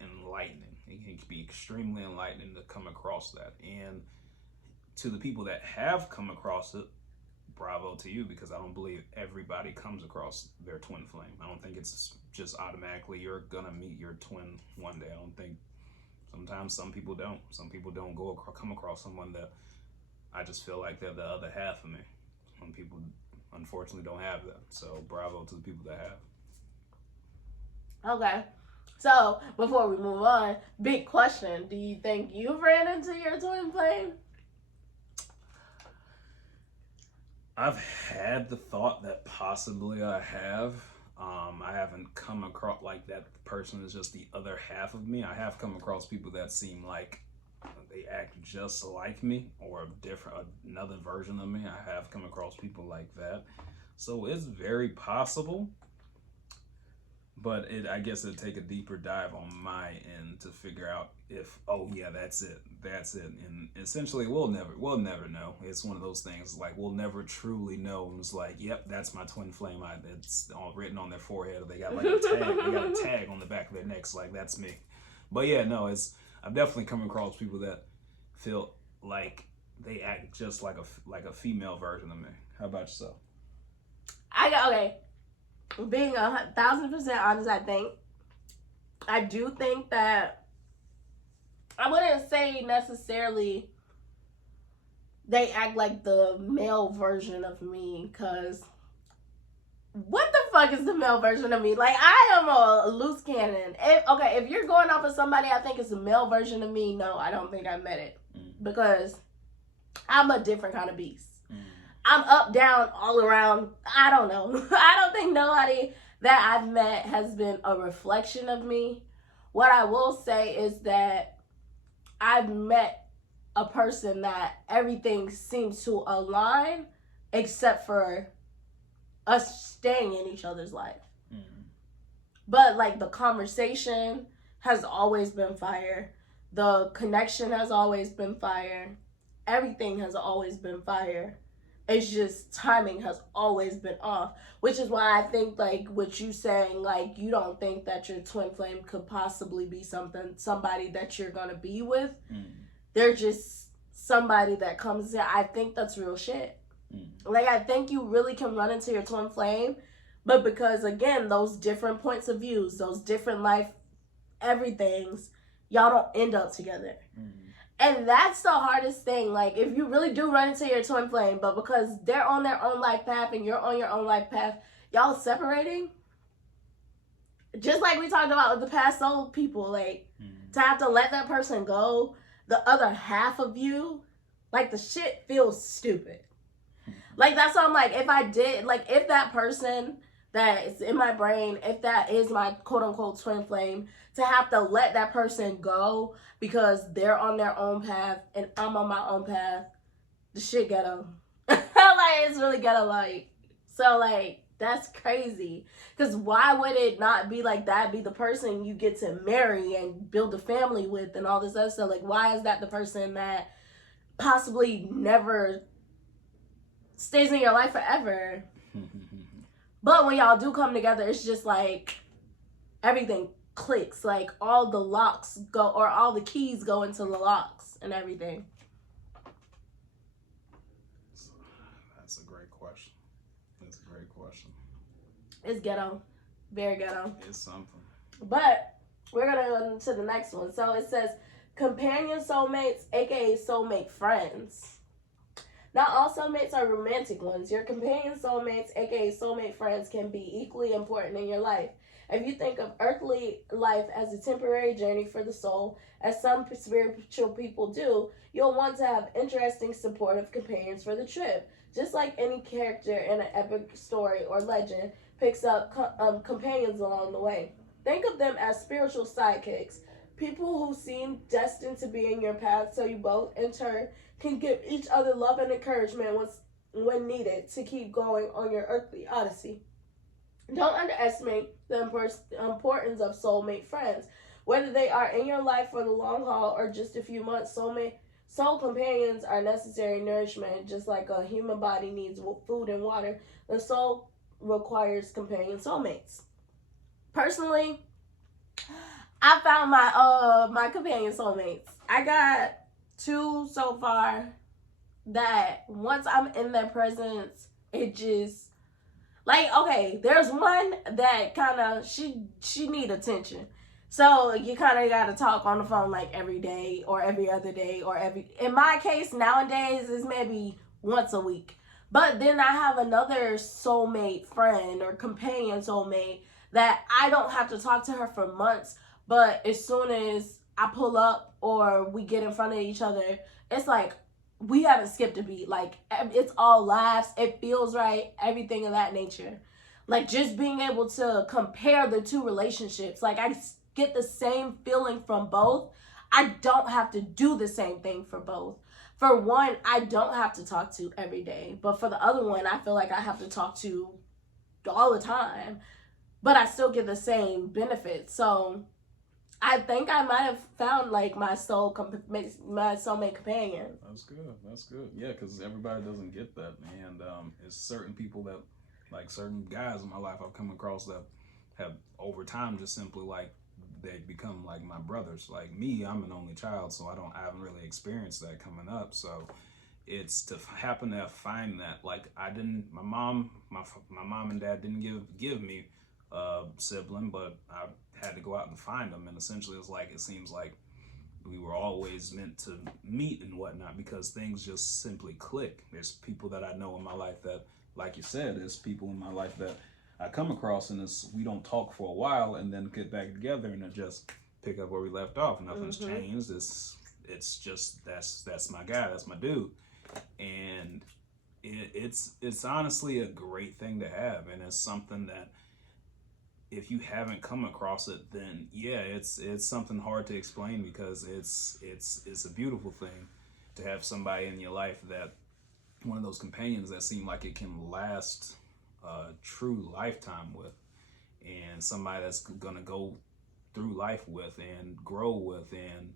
enlightening. It can be extremely enlightening to come across that. And to the people that have come across it, bravo to you, because I don't believe everybody comes across their twin flame. I don't think it's just automatically you're gonna meet your twin one day. I don't think. Sometimes some people don't. Some people don't come across someone that I just feel like they're the other half of me. Some people unfortunately don't have that. So bravo to the people that have. Okay. So before we move on, big question: do you think you've ran into your twin flame? I've had the thought that possibly I have. I haven't come across like that person is just the other half of me. I have come across people that seem like they act just like me, or another version of me. I have come across people like that. So it's very possible, but I guess it'd take a deeper dive on my end to figure out if, oh yeah, that's it, and essentially we'll never know. It's one of those things, like, we'll never truly know. And it's like, yep, that's my twin flame. It's all written on their forehead, or they got like a tag. They got a tag on the back of their necks, like, that's me. But yeah, no, I've definitely come across people that feel like they act just like a female version of me. How about yourself? Okay. Being 1,000% honest, I do think that I wouldn't say necessarily they act like the male version of me, because what the fuck is the male version of me? Like, I am a loose cannon. If you're going off of somebody I think is the male version of me, no, I don't think I met it, because I'm a different kind of beast. I'm up, down, all around. I don't know. I don't think nobody that I've met has been a reflection of me. What I will say is that I've met a person that everything seems to align, except for us staying in each other's life. But like, the conversation has always been fire. The connection has always been fire. Everything has always been fire. It's just timing has always been off, which is why I think, like, what you saying, like, you don't think that your twin flame could possibly be somebody that you're gonna be with. They're just somebody that comes in. I think that's real shit. Like, I think you really can run into your twin flame, but because, again, those different points of views, those different life everythings, y'all don't end up together. And that's the hardest thing. Like, if you really do run into your twin flame, but because they're on their own life path and you're on your own life path, y'all separating. Just like we talked about with the past soul people, like, to have to let that person go, the other half of you, like, the shit feels stupid. Like, that's why I'm like, if that person that is in my brain, if that is my quote unquote twin flame, to have to let that person go because they're on their own path and I'm on my own path, the shit ghetto. Like, it's really ghetto. Like, so, like, That's crazy. Because why would it not be like that? Be the person you get to marry and build a family with and all this other stuff. Like, why is that the person that possibly never stays in your life forever? But when y'all do come together, it's just like everything clicks. Like all the locks go, or all the keys go into the locks and everything. That's a great question. That's a great question. It's ghetto. Very ghetto. It's something. But we're going to go to the next one. So it says companion soulmates, aka soulmate friends. Not all soulmates are romantic ones. Your companion soulmates, aka soulmate friends, can be equally important in your life. If you think of earthly life as a temporary journey for the soul, as some spiritual people do, you'll want to have interesting, supportive companions for the trip. Just like any character in an epic story or legend picks up companions along the way. Think of them as spiritual sidekicks, people who seem destined to be in your path so you both, in turn, can give each other love and encouragement when needed to keep going on your earthly odyssey. Don't underestimate the importance of soulmate friends. Whether they are in your life for the long haul or just a few months, soul companions are necessary nourishment. Just like a human body needs food and water, the soul requires companion soulmates. Personally, I found my companion soulmates. I got 2 so far that once I'm in their presence, it just like, okay, there's one that kind of she need attention. So you kind of got to talk on the phone like every day or every other day or in my case nowadays is maybe once a week. But then I have another soulmate friend or companion soulmate that I don't have to talk to her for months, but as soon as I pull up or we get in front of each other, it's like we haven't skipped a beat. Like it's all laughs, it feels right, everything of that nature. Like just being able to compare the two relationships, like I get the same feeling from both. I don't have to do the same thing for both. For one, I don't have to talk to every day, but for the other one, I feel like I have to talk to all the time, but I still get the same benefits. So I think I might have found like my soulmate companion. That's good. That's good. Yeah, because everybody doesn't get that, and it's certain people that, like certain guys in my life, I've come across that have over time just simply like they become like my brothers. Like me, I'm an only child, so I haven't really experienced that coming up. So it's to happen to find that. Like I didn't, my mom and dad didn't give me a sibling, but I had to go out and find them. And essentially, it's like it seems like we were always meant to meet and whatnot because things just simply click. There's people that I know in my life that, like you said, there's people in my life that I come across and we don't talk for a while and then get back together and it just pick up where we left off. Nothing's changed. It's just that's my guy. That's my dude. And it's honestly a great thing to have, and it's something that if you haven't come across it, then yeah, it's something hard to explain because it's a beautiful thing to have somebody in your life that one of those companions that seem like it can last a true lifetime with, and somebody that's gonna go through life with and grow with, and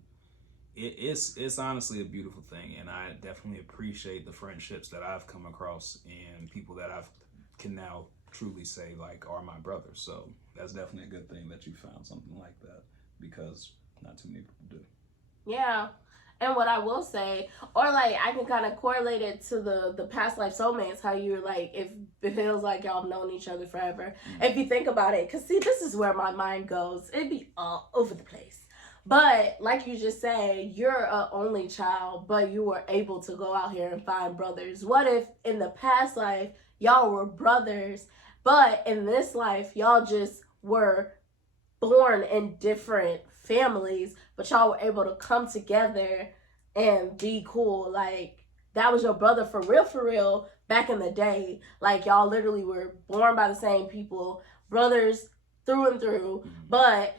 it's honestly a beautiful thing. And I definitely appreciate the friendships that I've come across and people that I've can now truly say like are my brothers. So that's definitely a good thing that you found something like that because not too many people do. Yeah. And what I will say, or like I can kind of correlate it to the past life soulmates, how you're like, if it feels like y'all have known each other forever. If you think about it, because see, this is where my mind goes. It'd be all over the place. But like you just said, you're an only child, but you were able to go out here and find brothers. What if in the past life, y'all were brothers, but in this life, y'all just were born in different families, but y'all were able to come together and be cool. Like that was your brother for real back in the day. Like y'all literally were born by the same people, brothers through and through, but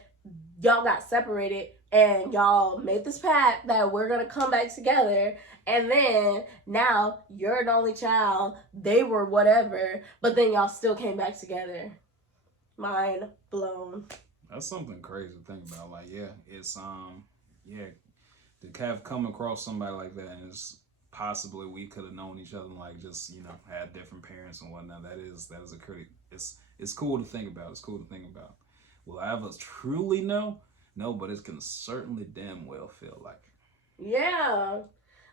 y'all got separated and y'all made this pact that we're gonna come back together, and then now you're an only child, they were whatever, but then y'all still came back together. Mind blown. That's something crazy to think about. Like, yeah, it's yeah, to have come across somebody like that, and it's possibly we could have known each other, and like just had different parents and whatnot. That is a pretty. It's cool to think about. It's cool to think about. Will I ever truly know? No, but it can certainly damn well feel like it. Yeah.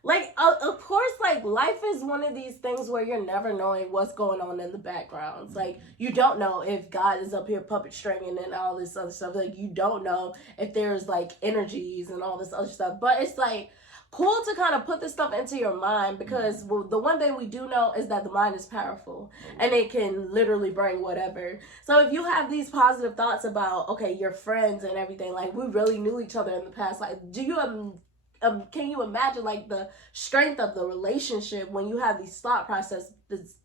Like, of course, like, life is one of these things where you're never knowing what's going on in the backgrounds. Like, you don't know if God is up here puppet stringing and all this other stuff. Like, you don't know if there's, like, energies and all this other stuff. But it's, like, cool to kind of put this stuff into your mind, because the one thing we do know is that the mind is powerful and it can literally bring whatever. So if you have these positive thoughts about, okay, your friends and everything, like, we really knew each other in the past, like, do you can you imagine, like, the strength of the relationship when you have these thought processes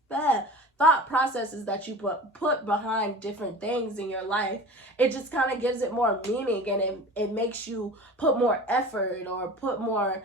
that you put behind different things in your life? It just kind of gives it more meaning, and it makes you put more effort or put more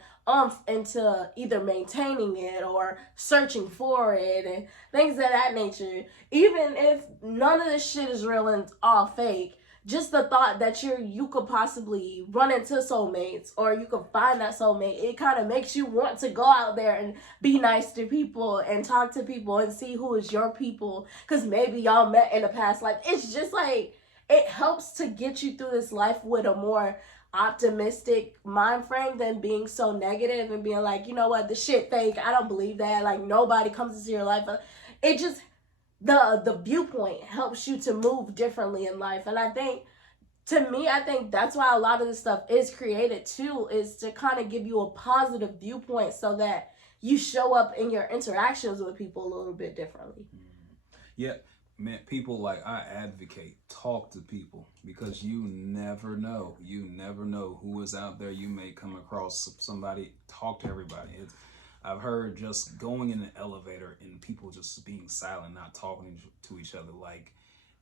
into either maintaining it or searching for it and things of that nature. Even if none of this shit is real and all fake, just the thought that you could possibly run into soulmates, or you could find that soulmate, it kind of makes you want to go out there and be nice to people and talk to people and see who is your people, because maybe y'all met in a past life. It's just like, it helps to get you through this life with a more optimistic mind frame than being so negative and being like, you know what, the shit fake, I don't believe that, like, nobody comes into your life. It just, the viewpoint helps you to move differently in life. And I think, to me, I think that's why a lot of this stuff is created too, is to kind of give you a positive viewpoint so that you show up in your interactions with people a little bit differently. Yeah, man, people, like, I advocate, talk to people, because you never know. You never know who is out there. You may come across somebody. Talk to everybody. I've heard just going in an elevator and people just being silent, not talking to each other. Like,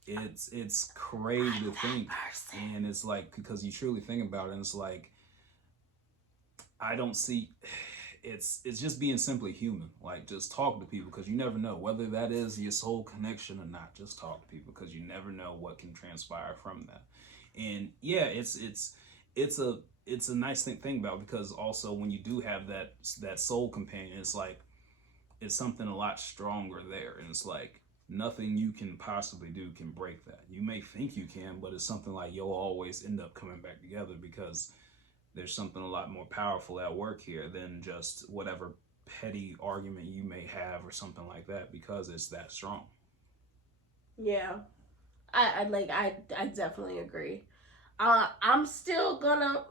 it's crazy to think, and it's like, because you truly think about it, and it's like, I don't see. It's just being simply human. Like, just talk to people, because you never know whether that is your soul connection or not. Just talk to people, because you never know what can transpire from that. And yeah, it's a nice thing about, because also when you do have that soul companion, it's like, it's something a lot stronger there, and it's like nothing you can possibly do can break that. You may think you can, but it's something like you'll always end up coming back together, because there's something a lot more powerful at work here than just whatever petty argument you may have or something like that, because it's that strong. Yeah, I definitely agree. I'm still gonna.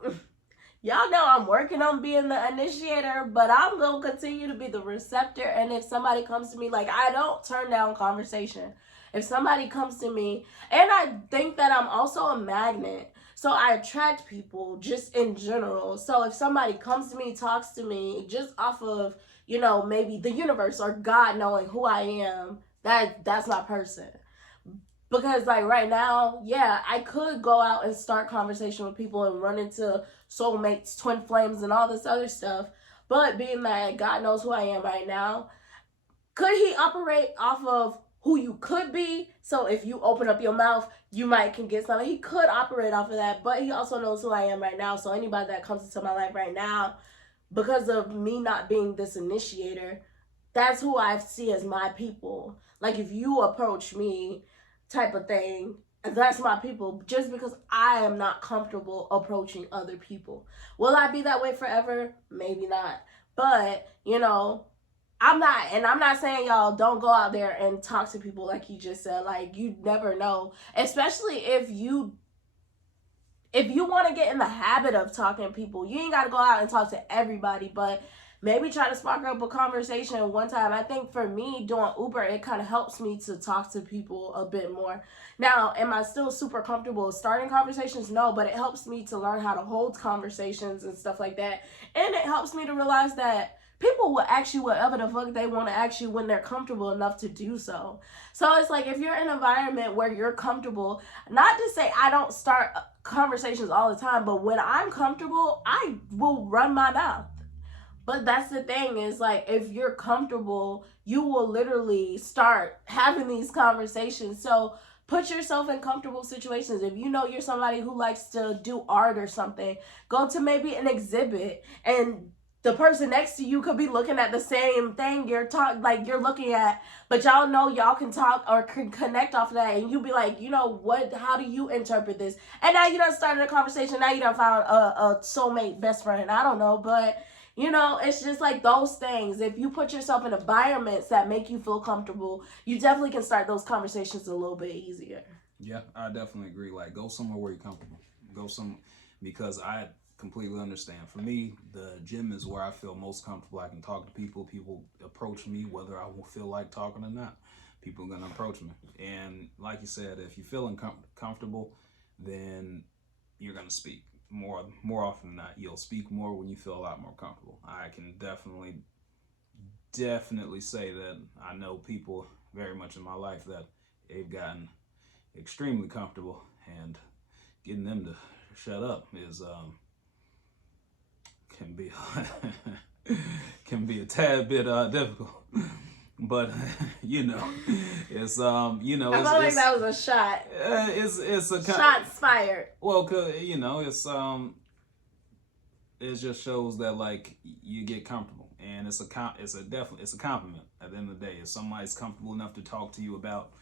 Y'all know I'm working on being the initiator, but I'm gonna continue to be the receptor. And if somebody comes to me, like, I don't turn down conversation. If somebody comes to me, and I think that I'm also a magnet, so I attract people just in general. So if somebody comes to me, talks to me, just off of, maybe the universe or God knowing who I am, that's my person. Because, like, right now, yeah, I could go out and start conversation with people and run into soulmates, twin flames, and all this other stuff. But being that God knows who I am right now, could he operate off of who you could be? So if you open up your mouth, you might can get something. He could operate off of that, but he also knows who I am right now. So anybody that comes into my life right now, because of me not being this initiator, that's who I see as my people. Like, if you approach me, type of thing, that's my people, just because I am not comfortable approaching other people. Will I be that way forever? Maybe not. But, I'm not saying y'all don't go out there and talk to people, like you just said. Like, you never know. Especially if you want to get in the habit of talking to people, you ain't got to go out and talk to everybody, but maybe try to spark up a conversation one time. I think for me, doing Uber, it kind of helps me to talk to people a bit more. Now, am I still super comfortable starting conversations? No, but it helps me to learn how to hold conversations and stuff like that. And it helps me to realize that people will ask you whatever the fuck they want to ask you when they're comfortable enough to do so. So it's like if you're in an environment where you're comfortable, not to say I don't start conversations all the time, but when I'm comfortable, I will run my mouth. But that's the thing is like if you're comfortable, you will literally start having these conversations. So put yourself in comfortable situations. If you know you're somebody who likes to do art or something, go to maybe an exhibit and the person next to you could be looking at the same thing you're looking at, but y'all know y'all can talk or can connect off of that, and you be like, you know what, how do you interpret this? And now you done started a conversation, now you done found a soulmate best friend, I don't know, but it's just like those things. If you put yourself in environments that make you feel comfortable, you definitely can start those conversations a little bit easier. Yeah, I definitely agree. Like, go somewhere where you're comfortable. Go some because I completely understand. For me, the gym is where I feel most comfortable. I can talk to people. People approach me whether I will feel like talking or not. People are gonna approach me, and like you said, if you feel comfortable, then you're gonna speak more often than not. You'll speak more when you feel a lot more comfortable. I can definitely say that I know people very much in my life that they've gotten extremely comfortable, and getting them to shut up is can be can be a tad bit difficult. But it's I felt like that was a shot. It's a shots fired. Well, it just shows that like you get comfortable, and it's a compliment at the end of the day. If somebody's comfortable enough to talk to you about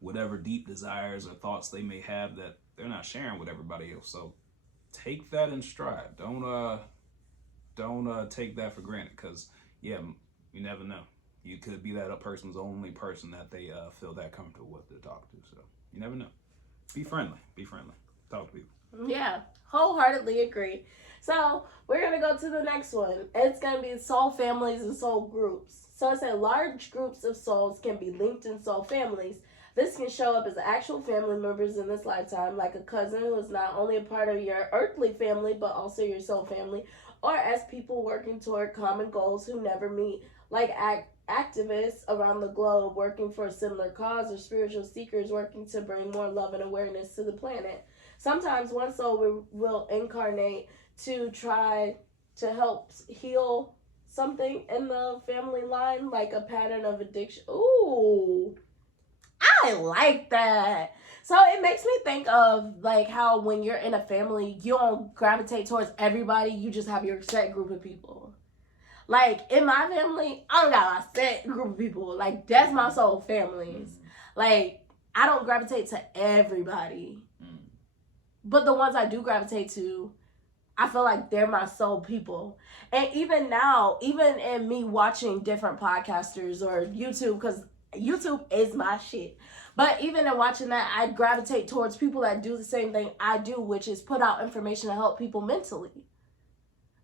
whatever deep desires or thoughts they may have that they're not sharing with everybody else, so take that in stride. Don't take that for granted, because you never know. You could be that person's only person that they feel that comfortable with to talk to. So you never know. Be friendly. Talk to people. Yeah, wholeheartedly agree. So we're gonna go to the next one. It's gonna be soul families and soul groups. So it said large groups of souls can be linked in soul families. This can show up as actual family members in this lifetime, like a cousin who is not only a part of your earthly family but also your soul family, or as people working toward common goals who never meet, like activists around the globe working for a similar cause, or spiritual seekers working to bring more love and awareness to the planet. Sometimes one soul will incarnate to try to help heal something in the family line, like a pattern of addiction. Ooh, I like that. So it makes me think of like how when you're in a family, you don't gravitate towards everybody, you just have your set group of people. Like in my family, I don't got a set group of people. Like that's my soul families. Like I don't gravitate to everybody. But the ones I do gravitate to, I feel like they're my soul people. And even now, even in me watching different podcasters or YouTube, because YouTube is my shit. But even in watching that, I gravitate towards people that do the same thing I do, which is put out information to help people mentally.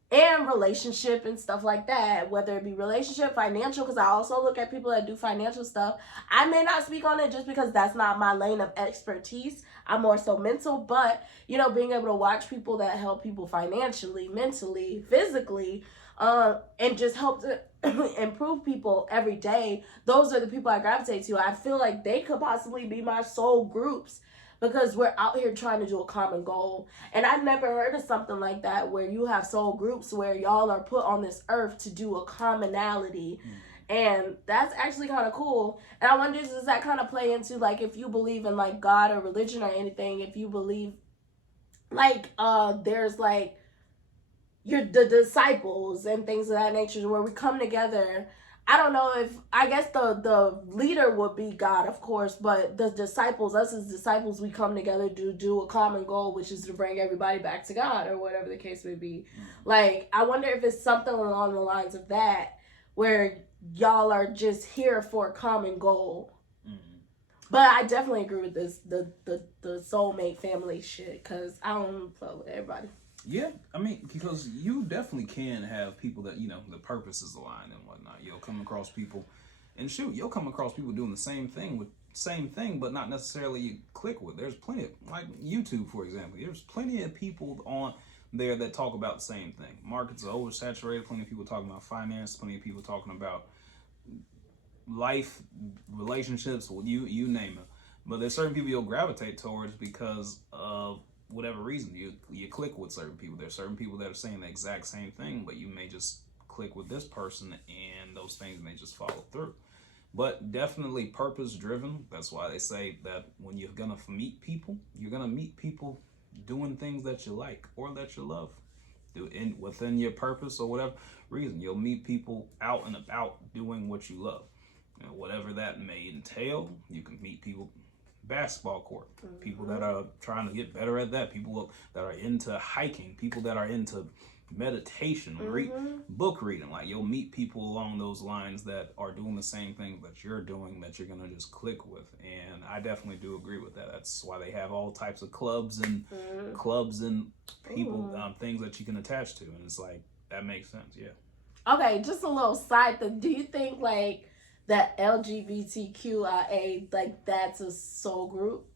And relationship and stuff like that, whether it be relationship, financial, because I also look at people that do financial stuff. I may not speak on it just because that's not my lane of expertise. I'm more so mental, but being able to watch people that help people financially, mentally, physically, and just help to improve people every day, those are the people I gravitate to. I feel like they could possibly be my soul groups, because we're out here trying to do a common goal. And I've never heard of something like that where you have soul groups where y'all are put on this earth to do a commonality. And that's actually kind of cool. And I wonder, does that kind of play into like if you believe in like God or religion or anything, if you believe like there's like the disciples and things of that nature where we come together. I don't know if, I guess the leader would be God, of course, but the disciples, us as disciples, we come together to do a common goal, which is to bring everybody back to God, or whatever the case may be. Like, I wonder if it's something along the lines of that, where y'all are just here for a common goal. But I definitely agree with this, the soulmate family shit, because I don't fuck with everybody. Yeah, I mean, because you definitely can have people that, the purposes align and whatnot. You'll come across people, and you'll come across people doing the same thing, but not necessarily click with. There's plenty of, like YouTube, for example. There's plenty of people on there that talk about the same thing. Markets are oversaturated. Plenty of people talking about finance. Plenty of people talking about life, relationships. You name it. But there's certain people you'll gravitate towards because of whatever reason. You click with certain people. There's certain people that are saying the exact same thing, but you may just click with this person, and those things may just follow through. But definitely purpose driven. That's why they say that when you're gonna meet people, you're gonna meet people doing things that you like or that you love. Within your purpose or whatever reason, you'll meet people out and about doing what you love. And whatever that may entail, you can meet people basketball court, people that are trying to get better at that, people that are into hiking, people that are into meditation, book reading. Like, you'll meet people along those lines that are doing the same things that you're doing, that you're gonna just click with. And I definitely do agree with that. That's why they have all types of clubs and people, things that you can attach to, and it's like, that makes sense. Yeah. Okay, just a little side thing. Do you think like that LGBTQIA, like, that's a soul group?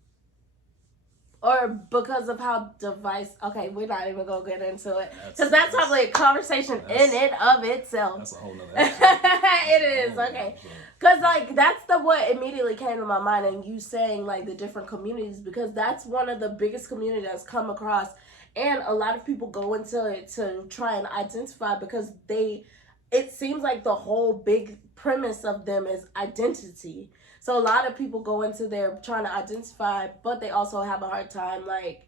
Or because of how okay, we're not even gonna get into it, because that's probably a conversation in and of itself. That's a whole nother It is, okay. Because, like, that's what immediately came to my mind, and you saying, like, the different communities, because that's one of the biggest communities that's come across, and a lot of people go into it to try and identify, because it seems like the whole big premise of them is identity. So a lot of people go into there trying to identify, but they also have a hard time, like,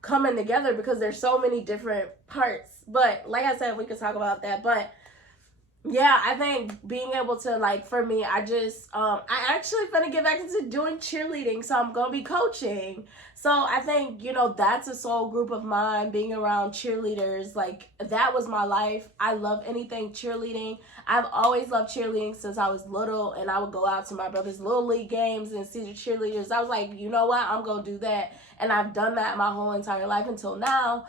coming together because there's so many different parts. But like I said, we could talk about that. But yeah, I think being able to, like, for me, I actually gonna get back into doing cheerleading, so I'm gonna be coaching. So I think, that's a soul group of mine, being around cheerleaders. Like, that was my life. I love anything cheerleading. I've always loved cheerleading since I was little, and I would go out to my brother's little league games and see the cheerleaders. I was like, you know what, I'm gonna do that. And I've done that my whole entire life until now.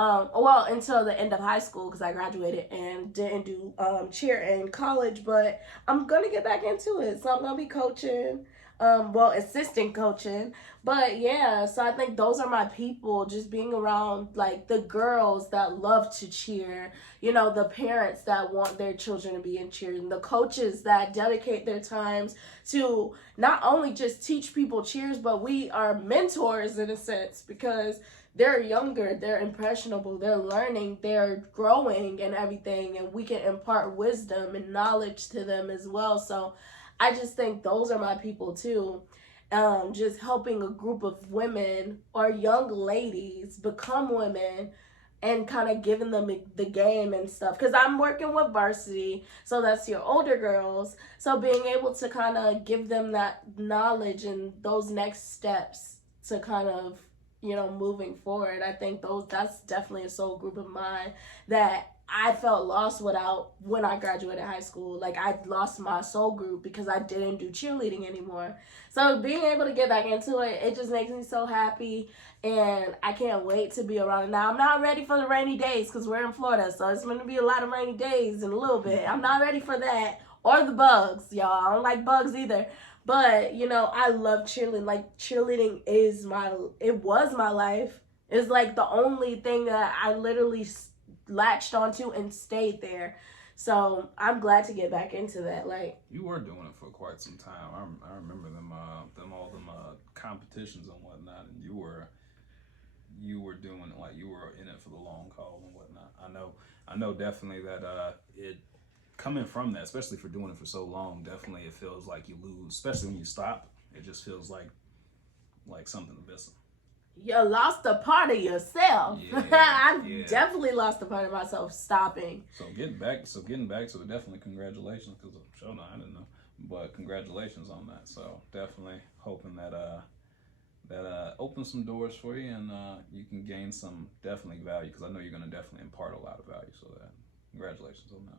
Until the end of high school, because I graduated and didn't do cheer in college, but I'm gonna get back into it. So I'm gonna be coaching, assistant coaching. But yeah, so I think those are my people, just being around, like, the girls that love to cheer, the parents that want their children to be in cheer, and the coaches that dedicate their times to not only just teach people cheers, but we are mentors in a sense, because they're younger, they're impressionable, they're learning, they're growing and everything, and we can impart wisdom and knowledge to them as well. So I just think those are my people too. Just helping a group of women or young ladies become women, and kind of giving them the game and stuff. Because I'm working with varsity, so that's your older girls. So being able to kind of give them that knowledge and those next steps to kind of, moving forward. I think that's definitely a soul group of mine that I felt lost without when I graduated high school. Like, I lost my soul group because I didn't do cheerleading anymore. So being able to get back into it, it just makes me so happy, and I can't wait to be around it. Now, I'm not ready for the rainy days because we're in Florida, so it's going to be a lot of rainy days in a little bit. I'm not ready for that, or the bugs, y'all. I don't like bugs either. But, I love cheerleading. Like, cheerleading it was my life. It's like the only thing that I literally latched onto and stayed there. So I'm glad to get back into that. Like, you were doing it for quite some time. I remember them competitions and whatnot, and you were doing it, like, you were in it for the long haul and whatnot. I know definitely that it coming from that, especially for doing it for so long, definitely it feels like you lose, especially when you stop. It just feels like something missing. You lost a part of yourself. Yeah, I've definitely lost a part of myself stopping. So getting back to it, definitely congratulations, because I'm sure I didn't know, but congratulations on that. So definitely hoping that opens some doors for you, and you can gain some definitely value, because I know you're going to definitely impart a lot of value. So that, congratulations on that.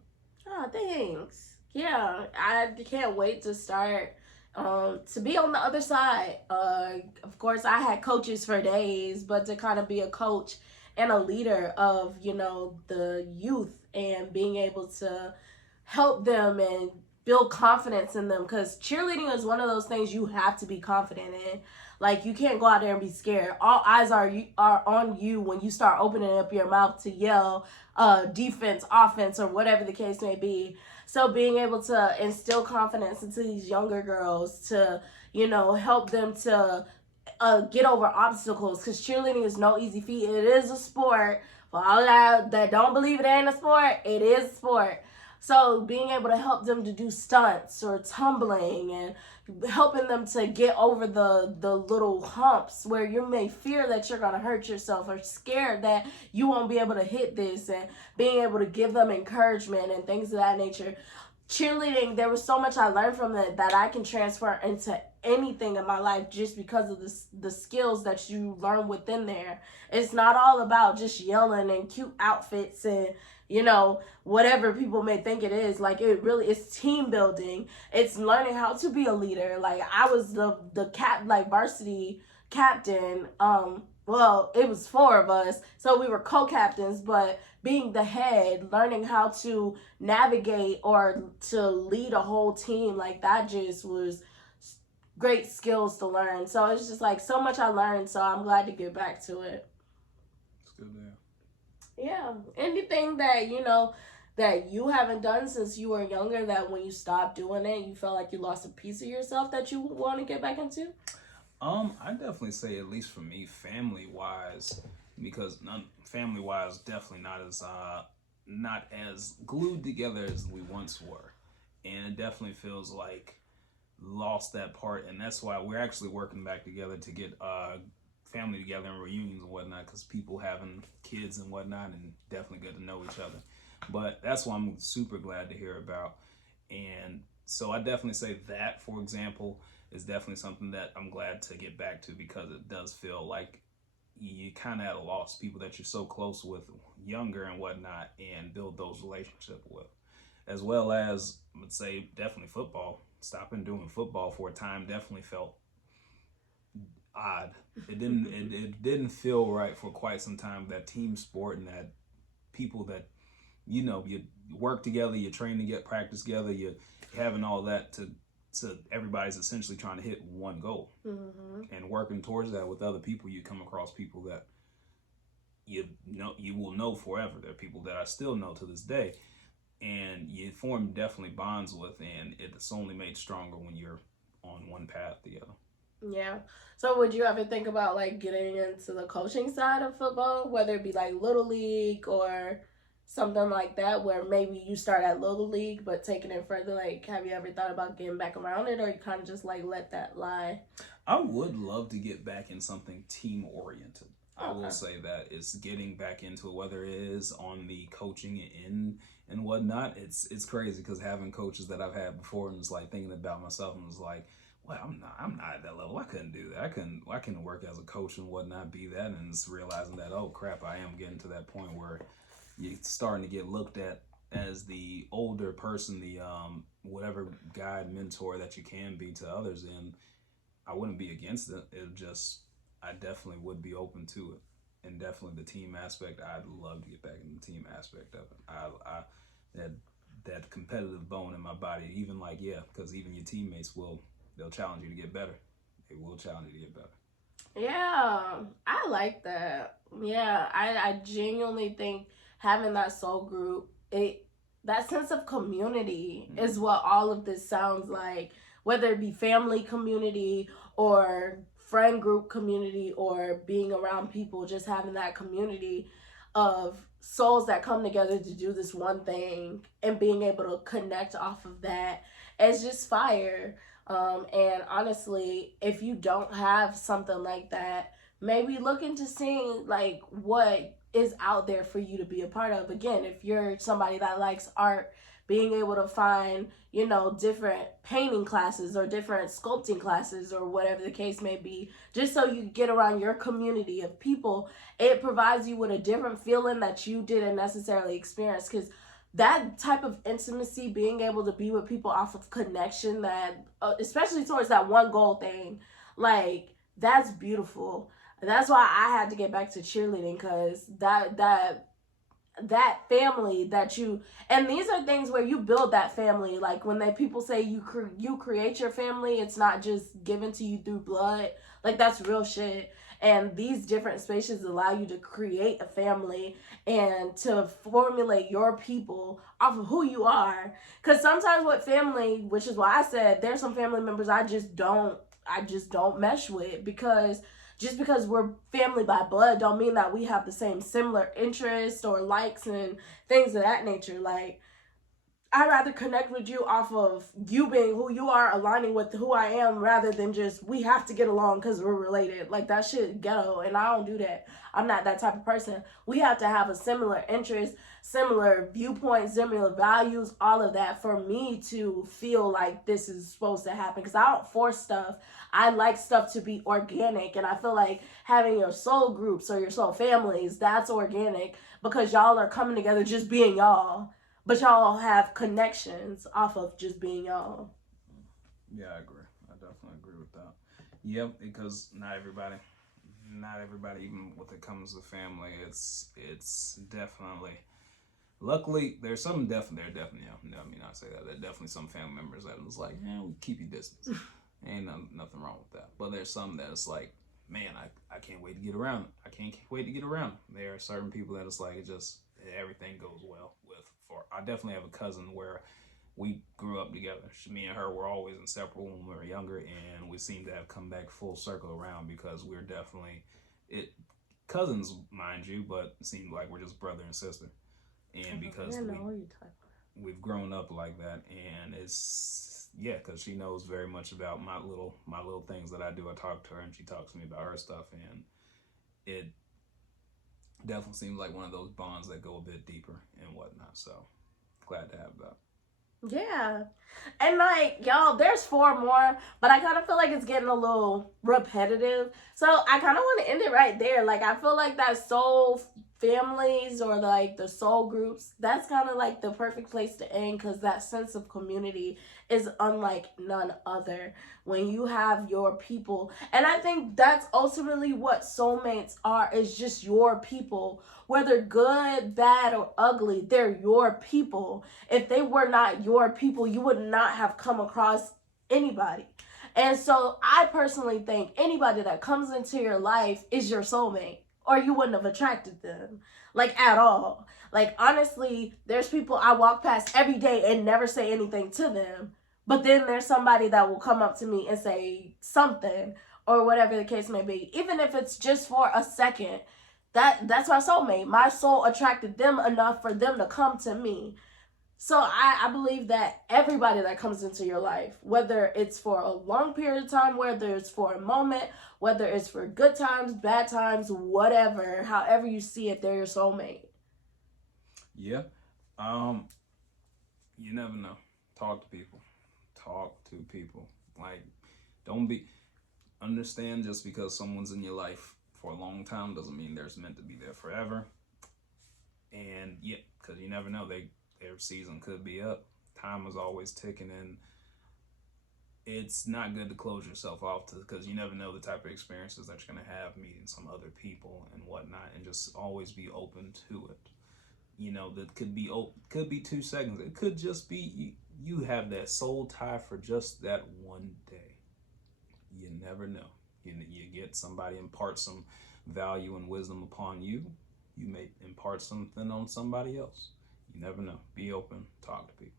Oh, thanks. Yeah, I can't wait to start, to be on the other side. Of course, I had coaches for days, but to kind of be a coach and a leader of, the youth, and being able to help them and build confidence in them, because cheerleading is one of those things you have to be confident in. Like, you can't go out there and be scared. All eyes are on you when you start opening up your mouth to yell defense, offense, or whatever the case may be. So being able to instill confidence into these younger girls, to help them to get over obstacles, because cheerleading is no easy feat. It is a sport. For all that don't believe it ain't a sport, it is a sport. So being able to help them to do stunts or tumbling, and helping them to get over the little humps where you may fear that you're going to hurt yourself, or scared that you won't be able to hit this, and being able to give them encouragement and things of that nature. Cheerleading, there was so much I learned from it that I can transfer into anything in my life, just because of the skills that you learn within there. It's not all about just yelling and cute outfits and whatever people may think it is. Like, it really is team building. It's learning how to be a leader. Like, I was the varsity captain. Well, it was 4 of us, so we were co-captains, but being the head, learning how to navigate or to lead a whole team, like, that just was great skills to learn. So it's just like so much I learned, so I'm glad to get back to it. It's good there. Yeah. Anything that you haven't done since you were younger, that when you stopped doing it, you felt like you lost a piece of yourself that you want to get back into? I definitely say, at least for me, family wise, because family wise, definitely not as glued together as we once were, and it definitely feels like lost that part, and that's why we're actually working back together to get family together and reunions and whatnot, because people having kids and whatnot, and definitely good to know each other. But that's what I'm super glad to hear about, and so I definitely say that, for example, is definitely something that I'm glad to get back to, because it does feel like you kind of at a loss, people that you're so close with younger and whatnot, and build those relationships with, as well as, I would say, definitely football. Stopping doing football for a time definitely felt odd. It didn't feel right for quite some time, that team sport, and that people that you work together, you train to get practice together, you having all that to everybody's essentially trying to hit one goal, and working towards that with other people. You come across people that you will know forever. There are people that I still know to this day, and you form definitely bonds with, and it's only made stronger when you're on one path together. Yeah. So would you ever think about like getting into the coaching side of football, whether it be like little league or something like that, where maybe you start at little league but taking it further? Like, have you ever thought about getting back around it, or you kind of just like let that lie? I would love to get back in something team oriented. I Okay. will say that it's getting back into it, whether it is on the coaching end and whatnot. It's crazy, because having coaches that I've had before, and it's like thinking about myself, and it's like, well, I'm not at that level. I couldn't do that. I couldn't work as a coach and whatnot, be that, and it's realizing that, oh crap, I am getting to that point where you're starting to get looked at as the older person, the whatever guide, mentor that you can be to others. And I wouldn't be against it. I definitely would be open to it, and definitely the team aspect. I'd love to get back in the team aspect of it. I that that competitive bone in my body. Even like, yeah, because even your teammates they'll challenge you to get better. They will challenge you to get better. Yeah, I like that. Yeah, I genuinely think having that soul group, that sense of community is what all of this sounds like. Whether it be family community or friend group community, or being around people, just having that community of souls that come together to do this one thing, and being able to connect off of that, it's just fire. And honestly, if you don't have something like that, maybe look into seeing like what is out there for you to be a part of. Again, if you're somebody that likes art, being able to find, different painting classes or different sculpting classes or whatever the case may be, just so you get around your community of people, it provides you with a different feeling that you didn't necessarily experience. Because that type of intimacy, being able to be with people off of connection, that especially towards that one goal thing, like, that's beautiful. That's why I had to get back to cheerleading, because that family that you, and these are things where you build that family. Like when people say you create your family, it's not just given to you through blood. Like that's real shit. And these different spaces allow you to create a family and to formulate your people off of who you are. Because sometimes with family, which is why I said there's some family members I just don't mesh with, because just because we're family by blood don't mean that we have the same similar interests or likes and things of that nature. Like I'd rather connect with you off of you being who you are, aligning with who I am, rather than just we have to get along because we're related. Like that shit ghetto, and I don't do that. I'm not that type of person. We have to have a similar interest, similar viewpoints, similar values, all of that for me to feel like this is supposed to happen. Because I don't force stuff. I like stuff to be organic, and I feel like having your soul groups or your soul families, that's organic because y'all are coming together just being y'all, but y'all have connections off of just being y'all. Yeah, I agree. I definitely agree with that. Yep, because not everybody, even when it comes to family, it's definitely. Luckily, there's some definitely there definitely. I mean, I say that there definitely some family members that was like, we keep you distance. Ain't nothing wrong with that. But there's some that it's like, man, I can't wait to get around. I can't wait to get around. There are certain people that it's like it just everything goes well with. For I definitely have a cousin where we grew up together. Me and her were always inseparable when we were younger, and we seem to have come back full circle around because we're definitely it cousins, mind you, but it seemed like we're just brother and sister. And because we've grown up like that, and it's because she knows very much about my little things that I do. I talk to her, and she talks to me about her stuff, and it definitely seems like one of those bonds that go a bit deeper and whatnot. So glad to have that. Yeah. And like, y'all, there's four more, but I kind of feel like it's getting a little repetitive. So I kind of want to end it right there. Like, I feel like that soul families or like the soul groups, that's kind of like the perfect place to end because that sense of community is unlike none other when you have your people. And I think that's ultimately what soulmates are, is just your people. Whether good, bad, or ugly, they're your people. If they were not your people, you would not have come across anybody. And so I personally think anybody that comes into your life is your soulmate, or you wouldn't have attracted them, like at all. Like honestly, there's people I walk past every day and never say anything to them. But then there's somebody that will come up to me and say something or whatever the case may be, even if it's just for a second. That's my soulmate. My soul attracted them enough for them to come to me. So I believe that everybody that comes into your life, whether it's for a long period of time, whether it's for a moment, whether it's for good times, bad times, whatever, however you see it, they're your soulmate. Yeah. You never know. Talk to people. Talk to people. Like, don't be understand just because someone's in your life for a long time doesn't mean they're meant to be there forever. And yeah, because you never know, their season could be up. Time is always ticking, and it's not good to close yourself off to because you never know the type of experiences that you're gonna have meeting some other people and whatnot, and just always be open to it. That could be 2 seconds. It could just be you have that soul tie for just that one day. You never know. You get somebody impart some value and wisdom upon you. You may impart something on somebody else. You never know. Be open. Talk to people.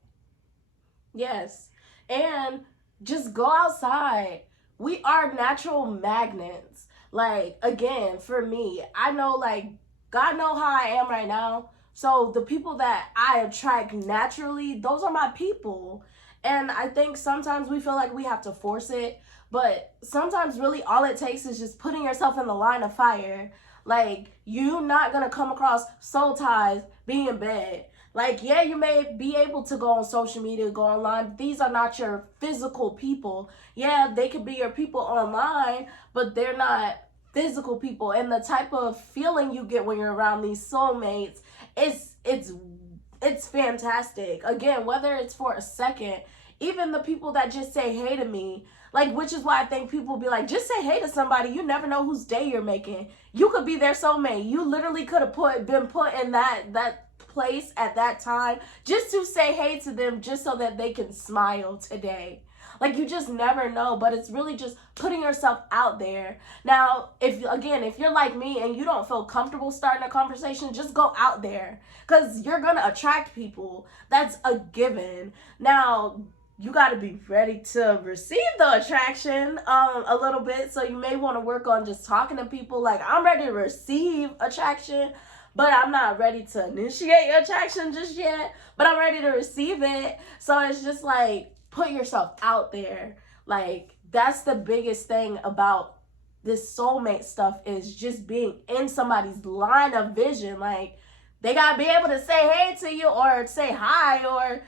Yes. And just go outside. We are natural magnets. Like, again, for me, I know, like, God know how I am right now. So the people that I attract naturally, those are my people. And I think sometimes we feel like we have to force it. But sometimes really all it takes is just putting yourself in the line of fire. Like, you're not going to come across soul ties being in bed. Like, yeah, you may be able to go on social media, go online, but these are not your physical people. Yeah, they could be your people online, but they're not physical people. And the type of feeling you get when you're around these soulmates, it's fantastic. Again, whether it's for a second, even the people that just say hey to me, like, which is why I think people be like, just say hey to somebody. You never know whose day you're making. You could be their soulmate. You literally could have been put in that place at that time just to say hey to them just so that they can smile today. Like, you just never know, but it's really just putting yourself out there. Now, if you're like me and you don't feel comfortable starting a conversation, just go out there, because you're going to attract people. That's a given. Now, you got to be ready to receive the attraction a little bit. So you may want to work on just talking to people. Like, I'm ready to receive attraction, but I'm not ready to initiate attraction just yet. But I'm ready to receive it. So it's just like, put yourself out there. Like, that's the biggest thing about this soulmate stuff, is just being in somebody's line of vision. Like, they gotta be able to say hey to you, or say hi, or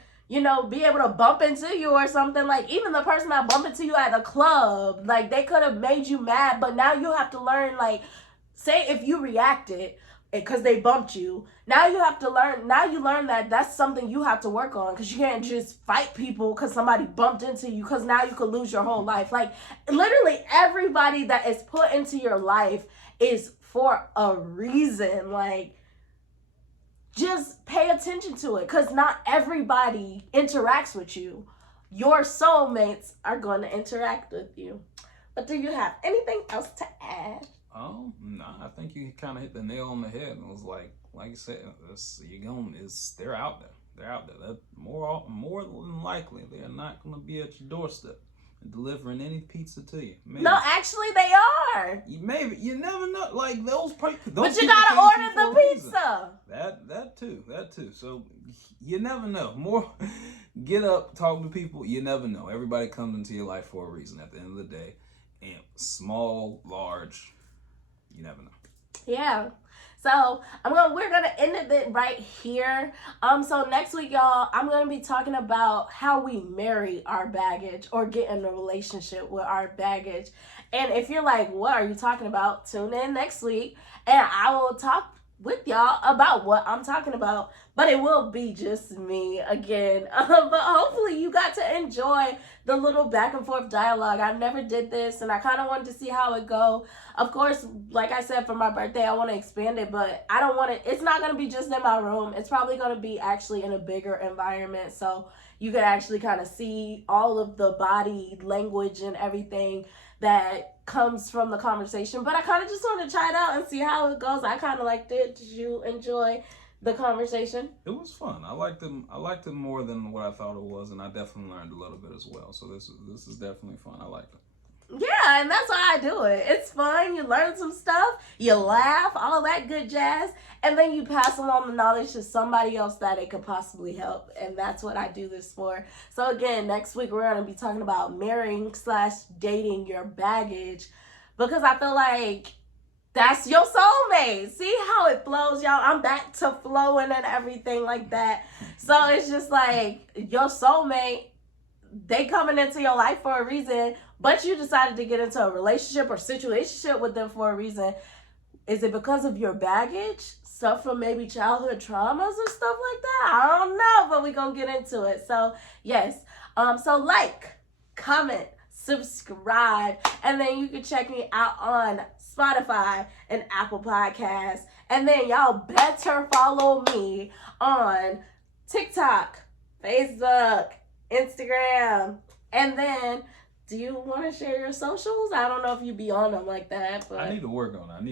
be able to bump into you or something. Like, even the person that bumped into you at the club, like, they could have made you mad, but now you have to learn, like, say if you reacted because they bumped you, now you learn that that's something you have to work on, because you can't just fight people because somebody bumped into you, because now you could lose your whole life. Like, literally everybody that is put into your life is for a reason. Like, just pay attention to it, because not everybody interacts with you. Your soulmates are going to interact with you. But do you have anything else to add? No, I think you kind of hit the nail on the head. It was like you said, they're out there. They're out there. That more than likely, they're not going to be at your doorstep delivering any pizza to you. Maybe. No, actually, they are. Maybe, you never know. Like, those but you gotta order the pizza. That too. So you never know. More, get up, talk to people. You never know. Everybody comes into your life for a reason. At the end of the day, and small, large. You never know. Yeah. So we're gonna end it right here. So next week, y'all, I'm gonna be talking about how we marry our baggage or get in a relationship with our baggage. And if you're like, what are you talking about? Tune in next week, and I will talk with y'all about what I'm talking about. But it will be just me again. But hopefully you got to enjoy the little back and forth dialogue. I never did this, and I kind of wanted to see how it go. Of course, like I said, for my birthday, I want to expand it, but I don't want it. It's not going to be just in my room. It's probably going to be actually in a bigger environment, so you can actually kind of see all of the body language and everything that comes from the conversation. But I kind of just want to try it out and see how it goes. I kind of liked it. Did you enjoy the conversation? It was fun. I liked it more than what I thought it was, and I definitely learned a little bit as well. So this is definitely fun. I liked it. Yeah, and that's why I do it. It's fun. You learn some stuff, you laugh, all that good jazz, and then you pass along the knowledge to somebody else that it could possibly help. And that's what I do this for. So again, next week we're going to be talking about marrying/dating your baggage, because I feel like that's your soulmate. See how it flows, y'all? I'm back to flowing and everything like that. So it's just like your soulmate, they coming into your life for a reason, but you decided to get into a relationship or situationship with them for a reason. Is it because of your baggage? Stuff from maybe childhood traumas or stuff like that? I don't know, but we're going to get into it. So, yes. So like, comment, subscribe, and then you can check me out on Spotify and Apple Podcasts. And then y'all better follow me on TikTok, Facebook, Instagram. And then, do you want to share your socials? I don't know if you be on them like that, but I need to work on it.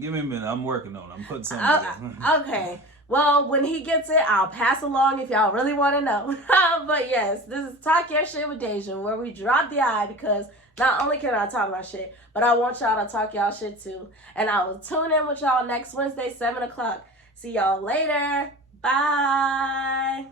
Give me a minute. I'm working on it. I'm putting something together. Okay. Well, when he gets it, I'll pass along if y'all really want to know. But yes, this is Talk Your Shit with Deja, where we drop the I, because not only can I talk my shit, but I want y'all to talk y'all shit too. And I will tune in with y'all next Wednesday, 7 o'clock. See y'all later. Bye.